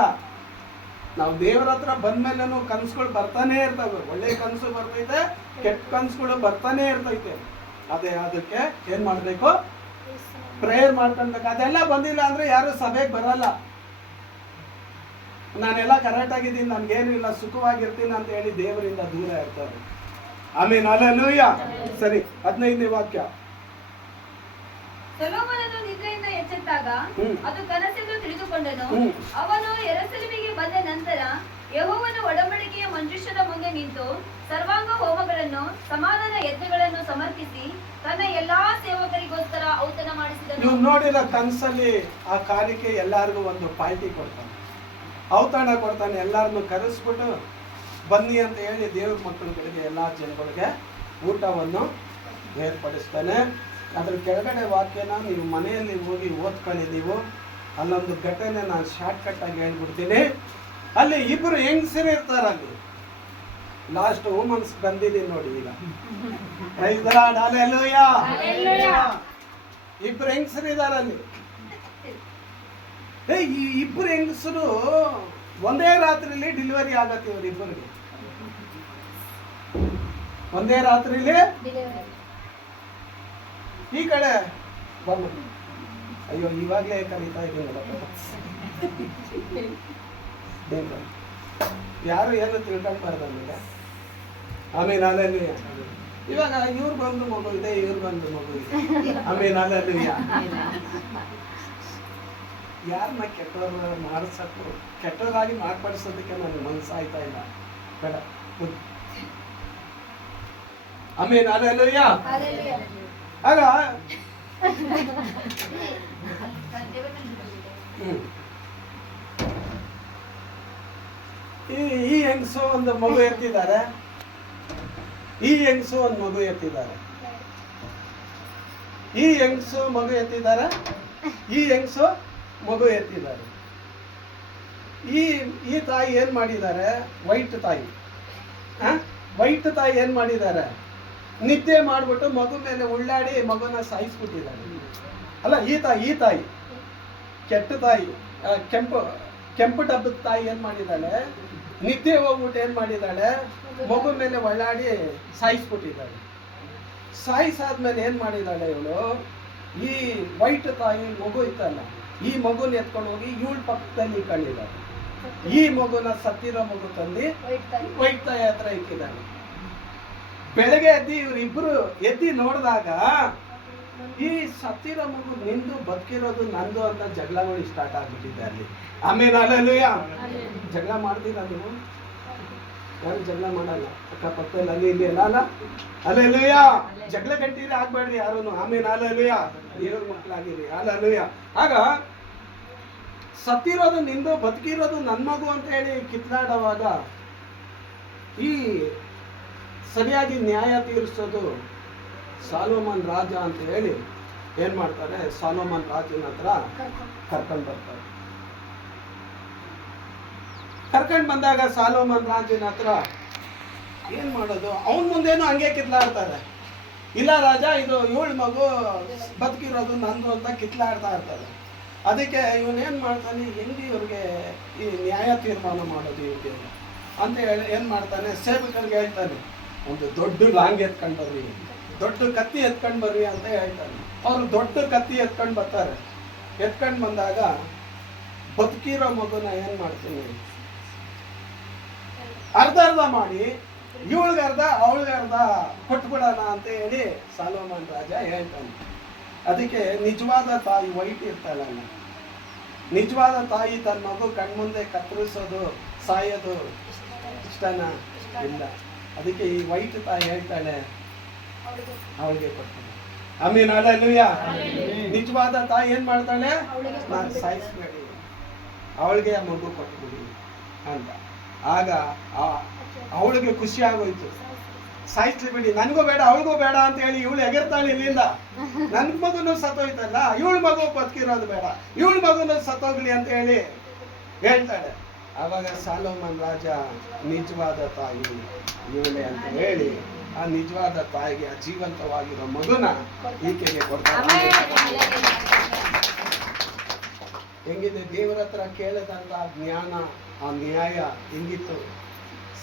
ನಾವು ದೇವರ ಹತ್ರ ಬಂದ್ಮೇಲೆ ಕನಸುಗಳು ಬರ್ತಾನೆ ಇರ್ತವೆ. ಒಳ್ಳೆ ಕನಸು ಬರ್ತೈತೆ, ಕೆಟ್ಟ ಕನಸುಗಳು ಬರ್ತಾನೆ ಇರ್ತೈತೆ. ಅದೇ ಅದಕ್ಕೆ ಏನ್ ಮಾಡ್ಬೇಕು, ಪ್ರೇಯರ್ ಮಾಡ್ಕೊಳ್ಬೇಕು. ಅದೆಲ್ಲ ಬಂದಿಲ್ಲ ಅಂದ್ರೆ ಯಾರು ಸಭೆಗೆ ಬರಲ್ಲ. ನಾನೆಲ್ಲ ಕರೆಕ್ಟ್ ಆಗಿದ್ದೀನಿ, ನನ್ಗೇನು ಇಲ್ಲ, ಸುಖವಾಗಿರ್ತೀನಿ ಅಂತ ಹೇಳಿ ದೇವರಿಂದ ದೂರ ಇರ್ತಾರೆ. ಆಮೇಲೆ ಹಲ್ಲೇಲೂಯಾ. ಸರಿ, 15ನೇ ವಾಕ್ಯ. ಸೊಲೊಮೋನನು ನಿದ್ರೆಯಿಂದ ಎಚ್ಚೆತ್ತಾಗ ಅದು ಕನಸೆಂದು ತಿಳಿದುಕೊಂಡನು. ಹ್ಮ್. ಅವನು ಯೆರೂಸಲೇಮಿಗೆ ಬಂದ ನಂತರ ಯೆಹೋವನ ಒಡಂಬಡಿಕೆಯ ಮಂಜೂಷದ ಮುಂದೆ ನಿಂತು ಸರ್ವಾಂಗ ಹೋಮಗಳನ್ನು ಸಮಾಧಾನ ಯಜ್ಞಗಳನ್ನು ಸಮರ್ಪಿಸಿ ತನ್ನ ಎಲ್ಲಾ ಸೇವಕರಿಗೋಸ್ಕರ ಔತಣ ಮಾಡಿಸಿದನು. ನೀವು ನೋಡಿರೋ ಕನಸಲ್ಲಿ ಆ ಕಾರ್ಯಕ್ಕೆ ಎಲ್ಲಾರ್ಗು ಒಂದು ಪಾರ್ಟಿ ಕೊಡ್ತಾನೆ, ಔತಣ ಕೊಡ್ತಾನೆ. ಎಲ್ಲಾರನ್ನು ಕರೆಸ್ಬಿಟ್ಟು ಬನ್ನಿ ಅಂತ ಹೇಳಿ ದೇವ್ರ ಮಕ್ಕಳುಗಳಿಗೆ ಎಲ್ಲಾ ಜನಗಳಿಗೆ ಊಟವನ್ನು ಏರ್ಪಡಿಸ್ತಾನೆ. ಅದ್ರ ಕೆಳಗಡೆ ವಾಕ್ಯನ ನೀವು ಮನೆಯಲ್ಲಿ ಹೋಗಿ ಓದ್ಕೊಳ್ಳಿ. ನೀವು ಅಲ್ಲೊಂದು ಘಟನೆ ನಾನು ಶಾರ್ಟ್ ಕಟ್ ಆಗಿ ಹೇಳ್ಬಿಡ್ತೀನಿ. ಅಲ್ಲಿ ಇಬ್ರು ಹೆಂಗಸರು ಇರ್ತಾರ, ಅಲ್ಲಿ ಲಾಸ್ಟ್ ವುಮನ್ಸ್ ಬಂದಿದ್ದೀನಿ ನೋಡಿ. ಈಗ ಪ್ರೈಸ್ ದಿ ಲಾರ್ಡ್, ಹಲ್ಲೇಲೂಯಾ. ಇಬ್ರು ಹೆಂಗಸರು ಇದಾರ ಅಲ್ಲಿ. ಈ ಇಬ್ರು ಹೆಂಗಸರು ಒಂದೇ ರಾತ್ರಿಲಿ ಡೆಲಿವರಿ ಆಗತ್ತೆ ಇವರಿಬ್ಬರಿಗೆ, ಒಂದೇ ರಾತ್ರಿಲಿ. ಈ ಕಡೆ ಬಂದು ಅಯ್ಯೋ ಇವಾಗಲೇ ಕರೀತಾ ಇದ್ದೀನಲ್ಲ, ಯಾರು ಏನು ತಿಳ್ಕೊಂಡ್ಬಾರ್ದು ಆಮೇಲೆ. ಆಮೇಲೆ ಹಲ್ಲೇಲೂಯಾ. ಇವಾಗ ಇವ್ರು ಬಂದು ಮಗು ಇದೆ, ಇವ್ರು ಬಂದು ಮಗು ಇದೆ. ಆಮೇಲೆ ಹಲ್ಲೇಲೂಯಾ. ಯಾರನ್ನ ಕೆಟ್ಟವ್ರ ಮಾಡಿಸಕ್ಕೂ ಕೆಟ್ಟವರಾಗಿ ಮಾರ್ಪಡಿಸೋದಕ್ಕೆ ನನಗೆ ಮನಸ್ಸಾಯ್ತಾ ಇಲ್ಲ, ಬೇಡ. ಆಮೇಲೆ ಹಲ್ಲೇಲೂಯಾ. ಆಗ ಈ ಹೆಂಗಸು ಒಂದು ಮಗು ಎತ್ತಿದ್ದಾರೆ, ಈ ಹೆಂಗಸು ಒಂದು ಮಗು ಎತ್ತಿದ್ದಾರೆ, ಈ ಹೆಂಗಸು ಮಗು ಎತ್ತಿದ್ದಾರೆ, ಈ ಹೆಂಗಸು ಮಗು ಎತ್ತಿದ್ದಾರೆ. ಈ ತಾಯಿ ಏನ್ ಮಾಡಿದ್ದಾರೆ, ವೈಟ್ ತಾಯಿ, ವೈಟ್ ತಾಯಿ ಏನ್ ಮಾಡಿದ್ದಾರೆ, ನಿದ್ದೆ ಮಾಡ್ಬಿಟ್ಟು ಮಗು ಮೇಲೆ ಉಳ್ಳಾಡಿ ಮಗುನ ಸಾಯಿಸ್ಬಿಟ್ಟಿದ್ದಾರೆ. ಅಲ್ಲ, ಈ ತಾಯಿ ಕೆಟ್ಟ ತಾಯಿ, ಕೆಂಪು ಡಬ್ಬದ ತಾಯಿ ಏನ್ ಮಾಡಿದ್ದಾಳೆ, ನಿದ್ದೆ ಹೋಗ್ಬಿಟ್ಟು ಏನ್ ಮಾಡಿದ್ದಾಳೆ, ಮಗು ಮೇಲೆ ಒಳ್ಳಾಡಿ ಸಾಯಿಸ್ಬಿಟ್ಟಿದ್ದಾಳೆ. ಸಾಯಿಸಾದ್ಮೇಲೆ ಏನ್ ಮಾಡಿದ್ದಾಳೆ ಇವಳು, ಈ ವೈಟ್ ತಾಯಿ ಮಗು ಇತ್ತಲ್ಲ, ಈ ಮಗುನ ಎತ್ಕೊಂಡು ಹೋಗಿ ಇವಳ ಪಕ್ಕದಲ್ಲಿ ಕಂಡಿದ್ದಾಳೆ. ಈ ಮಗುನ ಸತ್ತಿರೋ ಮಗು ತಂದು ವೈಟ್ ತಾಯಿ ಹತ್ರ ಇಕ್ಕಿದ್ದಾಳೆ. ಬೆಳಗ್ಗೆ ಎದ್ದು ಇವರಿಬ್ರು ಎದ್ದು ನೋಡಿದಾಗ ಈ ಸತ್ತಿರೋ ಮಗು ನಿಂದು ಬದುಕಿರೋದು ನಂದು ಅಂತ ಜಗಳಗಳು ಸ್ಟಾರ್ಟ್ ಆಗ್ಬಿಟ್ಟಿದೆ ಅಲ್ಲಿ. ಆಮೇಲೆ ಅಲ್ಲೆಲ್ಲೂಯ ಜಗಳ ಮಾಡ್ತೀರಾ ನೀವು? ಯಾರು ಜಗಳ ಮಾಡಲ್ಲ ಅಕ್ಕಪಕ್ಕದಲ್ಲಿ ಅಲ್ಲಿ ಇಲ್ಲಿ ಅಲ್ಲ ಅಲ್ಲೆಲ್ಲೂಯ. ಜಗಳ ಗಂಟೀರಿ ಆಗ್ಬೇಡ್ರಿ ಯಾರು. ಆಮೇಲೆ ಅಲ್ಲೆಲ್ಲೂಯ ದೇವ್ರ ಮಕ್ಕಳಾಗಿರಿ ಅಲ್ಲೆಲ್ಲೂಯ. ಆಗ ಸತ್ತಿರೋದು ನಿಂದು ಬದುಕಿರೋದು ನನ್ನ ಮಗು ಅಂತ ಹೇಳಿ ಕಿತ್ಲಾಡುವಾಗ ಈ ಸರಿಯಾಗಿ ನ್ಯಾಯ ತೀರಿಸೋದು ಸಾಲೋಮನ್ ರಾಜ ಅಂತ ಹೇಳಿ ಏನ್ ಮಾಡ್ತಾರೆ, ಸಾಲೋಮನ್ ರಾಜನ ಹತ್ರ ಕರ್ಕೊಂಡು ಬರ್ತಾರೆ. ಕರ್ಕೊಂಡು ಬಂದಾಗ ಸಾಲೋಮನ್ ರಾಜನ ಹತ್ರ ಏನ್ ಮಾಡೋದು, ಅವನ್ ಮುಂದೇನು ಹಂಗೆ ಕಿತ್ಲಾಡ್ತಾರೆ. ಇಲ್ಲ ರಾಜ, ಇದು 7 ಮಗು ಬದುಕಿರೋದು ನಂದು ಅಂತ ಕಿತ್ಲಾಡ್ತಾ ಇರ್ತಾರೆ. ಅದಕ್ಕೆ ಇವನೇನ್ ಮಾಡ್ತಾನೆ, ಹೆಂಗೆ ಇವ್ರಿಗೆ ಈ ನ್ಯಾಯ ತೀರ್ಮಾನ ಮಾಡೋದು ಇವ್ರಿಗೆ ಅಂತ ಹೇಳಿ ಏನ್ ಮಾಡ್ತಾನೆ, ಸೇವಕರಿಗೆ ಹೇಳ್ತಾನೆ, ಒಂದು ದೊಡ್ಡ ಲಾಂಗ್ ಎತ್ಕೊಂಡು ಬರ್ರಿ, ದೊಡ್ಡ ಕತ್ತಿ ಎತ್ಕೊಂಡು ಬರ್ರಿ ಅಂತ ಹೇಳ್ತಾನೆ. ಅವ್ರು ದೊಡ್ಡ ಕತ್ತಿ ಎತ್ಕೊಂಡು ಬರ್ತಾರೆ. ಎತ್ಕೊಂಡು ಬಂದಾಗ ಬದುಕಿರೋ ಮಗುನ ಏನ್ ಮಾಡ್ತೀನಿ, ಅರ್ಧ ಮಾಡಿ ಇವಳಿಗರ್ಧ ಅವಳಿಗರ್ಧ ಕೊಟ್ಬಿಡೋಣ ಅಂತ ಹೇಳಿ ಸಾಲೋಮನ್ ರಾಜ ಹೇಳ್ತಾನೆ. ಅದಕ್ಕೆ ನಿಜವಾದ ತಾಯಿ ವೈಟ್ ಇರ್ತಾಳಲ್ಲ, ನಿಜವಾದ ತಾಯಿ ತನ್ನ ಮಗು ಕಣ್ಮುಂದೆ ಕತ್ತರಿಸೋದು ಸಾಯೋದು ಇಷ್ಟನಾ? ಇಲ್ಲ. ಅದಕ್ಕೆ ಈ ವೈಟ್ ತಾಯಿ ಹೇಳ್ತಾಳೆ ಅವಳಿಗೆ ಕೊಡ್ತಾಳೆ. ಆಮೇಲೆ ಅಲ್ಲೆಲ್ಲೂಯ. ನಿಜವಾದ ತಾಯಿ ಏನ್ ಮಾಡ್ತಾಳೆ, ನಾನು ಸಾಯಿಸ್ಬೇಡಿ, ಅವಳಿಗೆ ಆ ಮಗು ಕೊಟ್ಬಿಡಿ ಅಂತ. ಆಗ ಅವಳಿಗೆ ಖುಷಿ ಆಗೋಯ್ತು, ಸಾಯಿಸ್ಲಿ ಬಿಡಿ, ನನಗೂ ಬೇಡ ಅವಳಿಗೂ ಬೇಡ ಅಂತ ಹೇಳಿ ಇವಳು ಎಗರ್ತಾಳೆ ಇಲ್ಲಿಂದ. ನನ್ ಮಗುನು ಸತ್ತೋಯ್ತಲ್ಲ, ಇವಳ ಮಗು ಬದುಕಿರೋದು ಬೇಡ, ಇವಳ ಮಗುನು ಸತ್ತೋಗ್ಲಿ ಅಂತ ಹೇಳಿ ಹೇಳ್ತಾಳೆ. ಆವಾಗ ಸಾಲೋಮನ್ ರಾಜ ನಿಜವಾದ ತಾಯಿ ಇವಳೆ ಅಂತ ಹೇಳಿ ಆ ನಿಜವಾದ ತಾಯಿಗೆ ಆ ಜೀವಂತವಾಗಿರೋ ಮಗುನ ಈಕೆಗೆ ಕೊಡ್ತಾರೆ. ಹೆಂಗಿದೆ ದೇವರ ಹತ್ರ ಕೇಳದಂತ ಜ್ಞಾನ, ಆ ನ್ಯಾಯ ಹೆಂಗಿತ್ತು,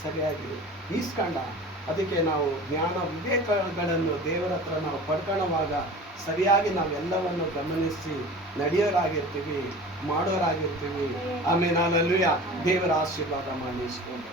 ಸರಿಯಾಗಿ ಈಸ್ಕೊಂಡ. ಅದಕ್ಕೆ ನಾವು ಜ್ಞಾನ ವಿವೇಕಗಳನ್ನು ದೇವರ ಹತ್ರ ನಾವು ಪಡ್ಕೊಳ್ಳುವಾಗ ಸರಿಯಾಗಿ ನಾವೆಲ್ಲವನ್ನು ಗಮನಿಸಿ ನಡೆಯೋರಾಗಿರ್ತೀವಿ, ಮಾಡೋರಾಗಿರ್ತೀವಿ. ಆಮೇಲೆ ಅಲ್ಲೆಲ್ಲೂಯ ದೇವರ ಆಶೀರ್ವಾದ ಮಾಡಿ ಇಸ್ಕೊಂಡು.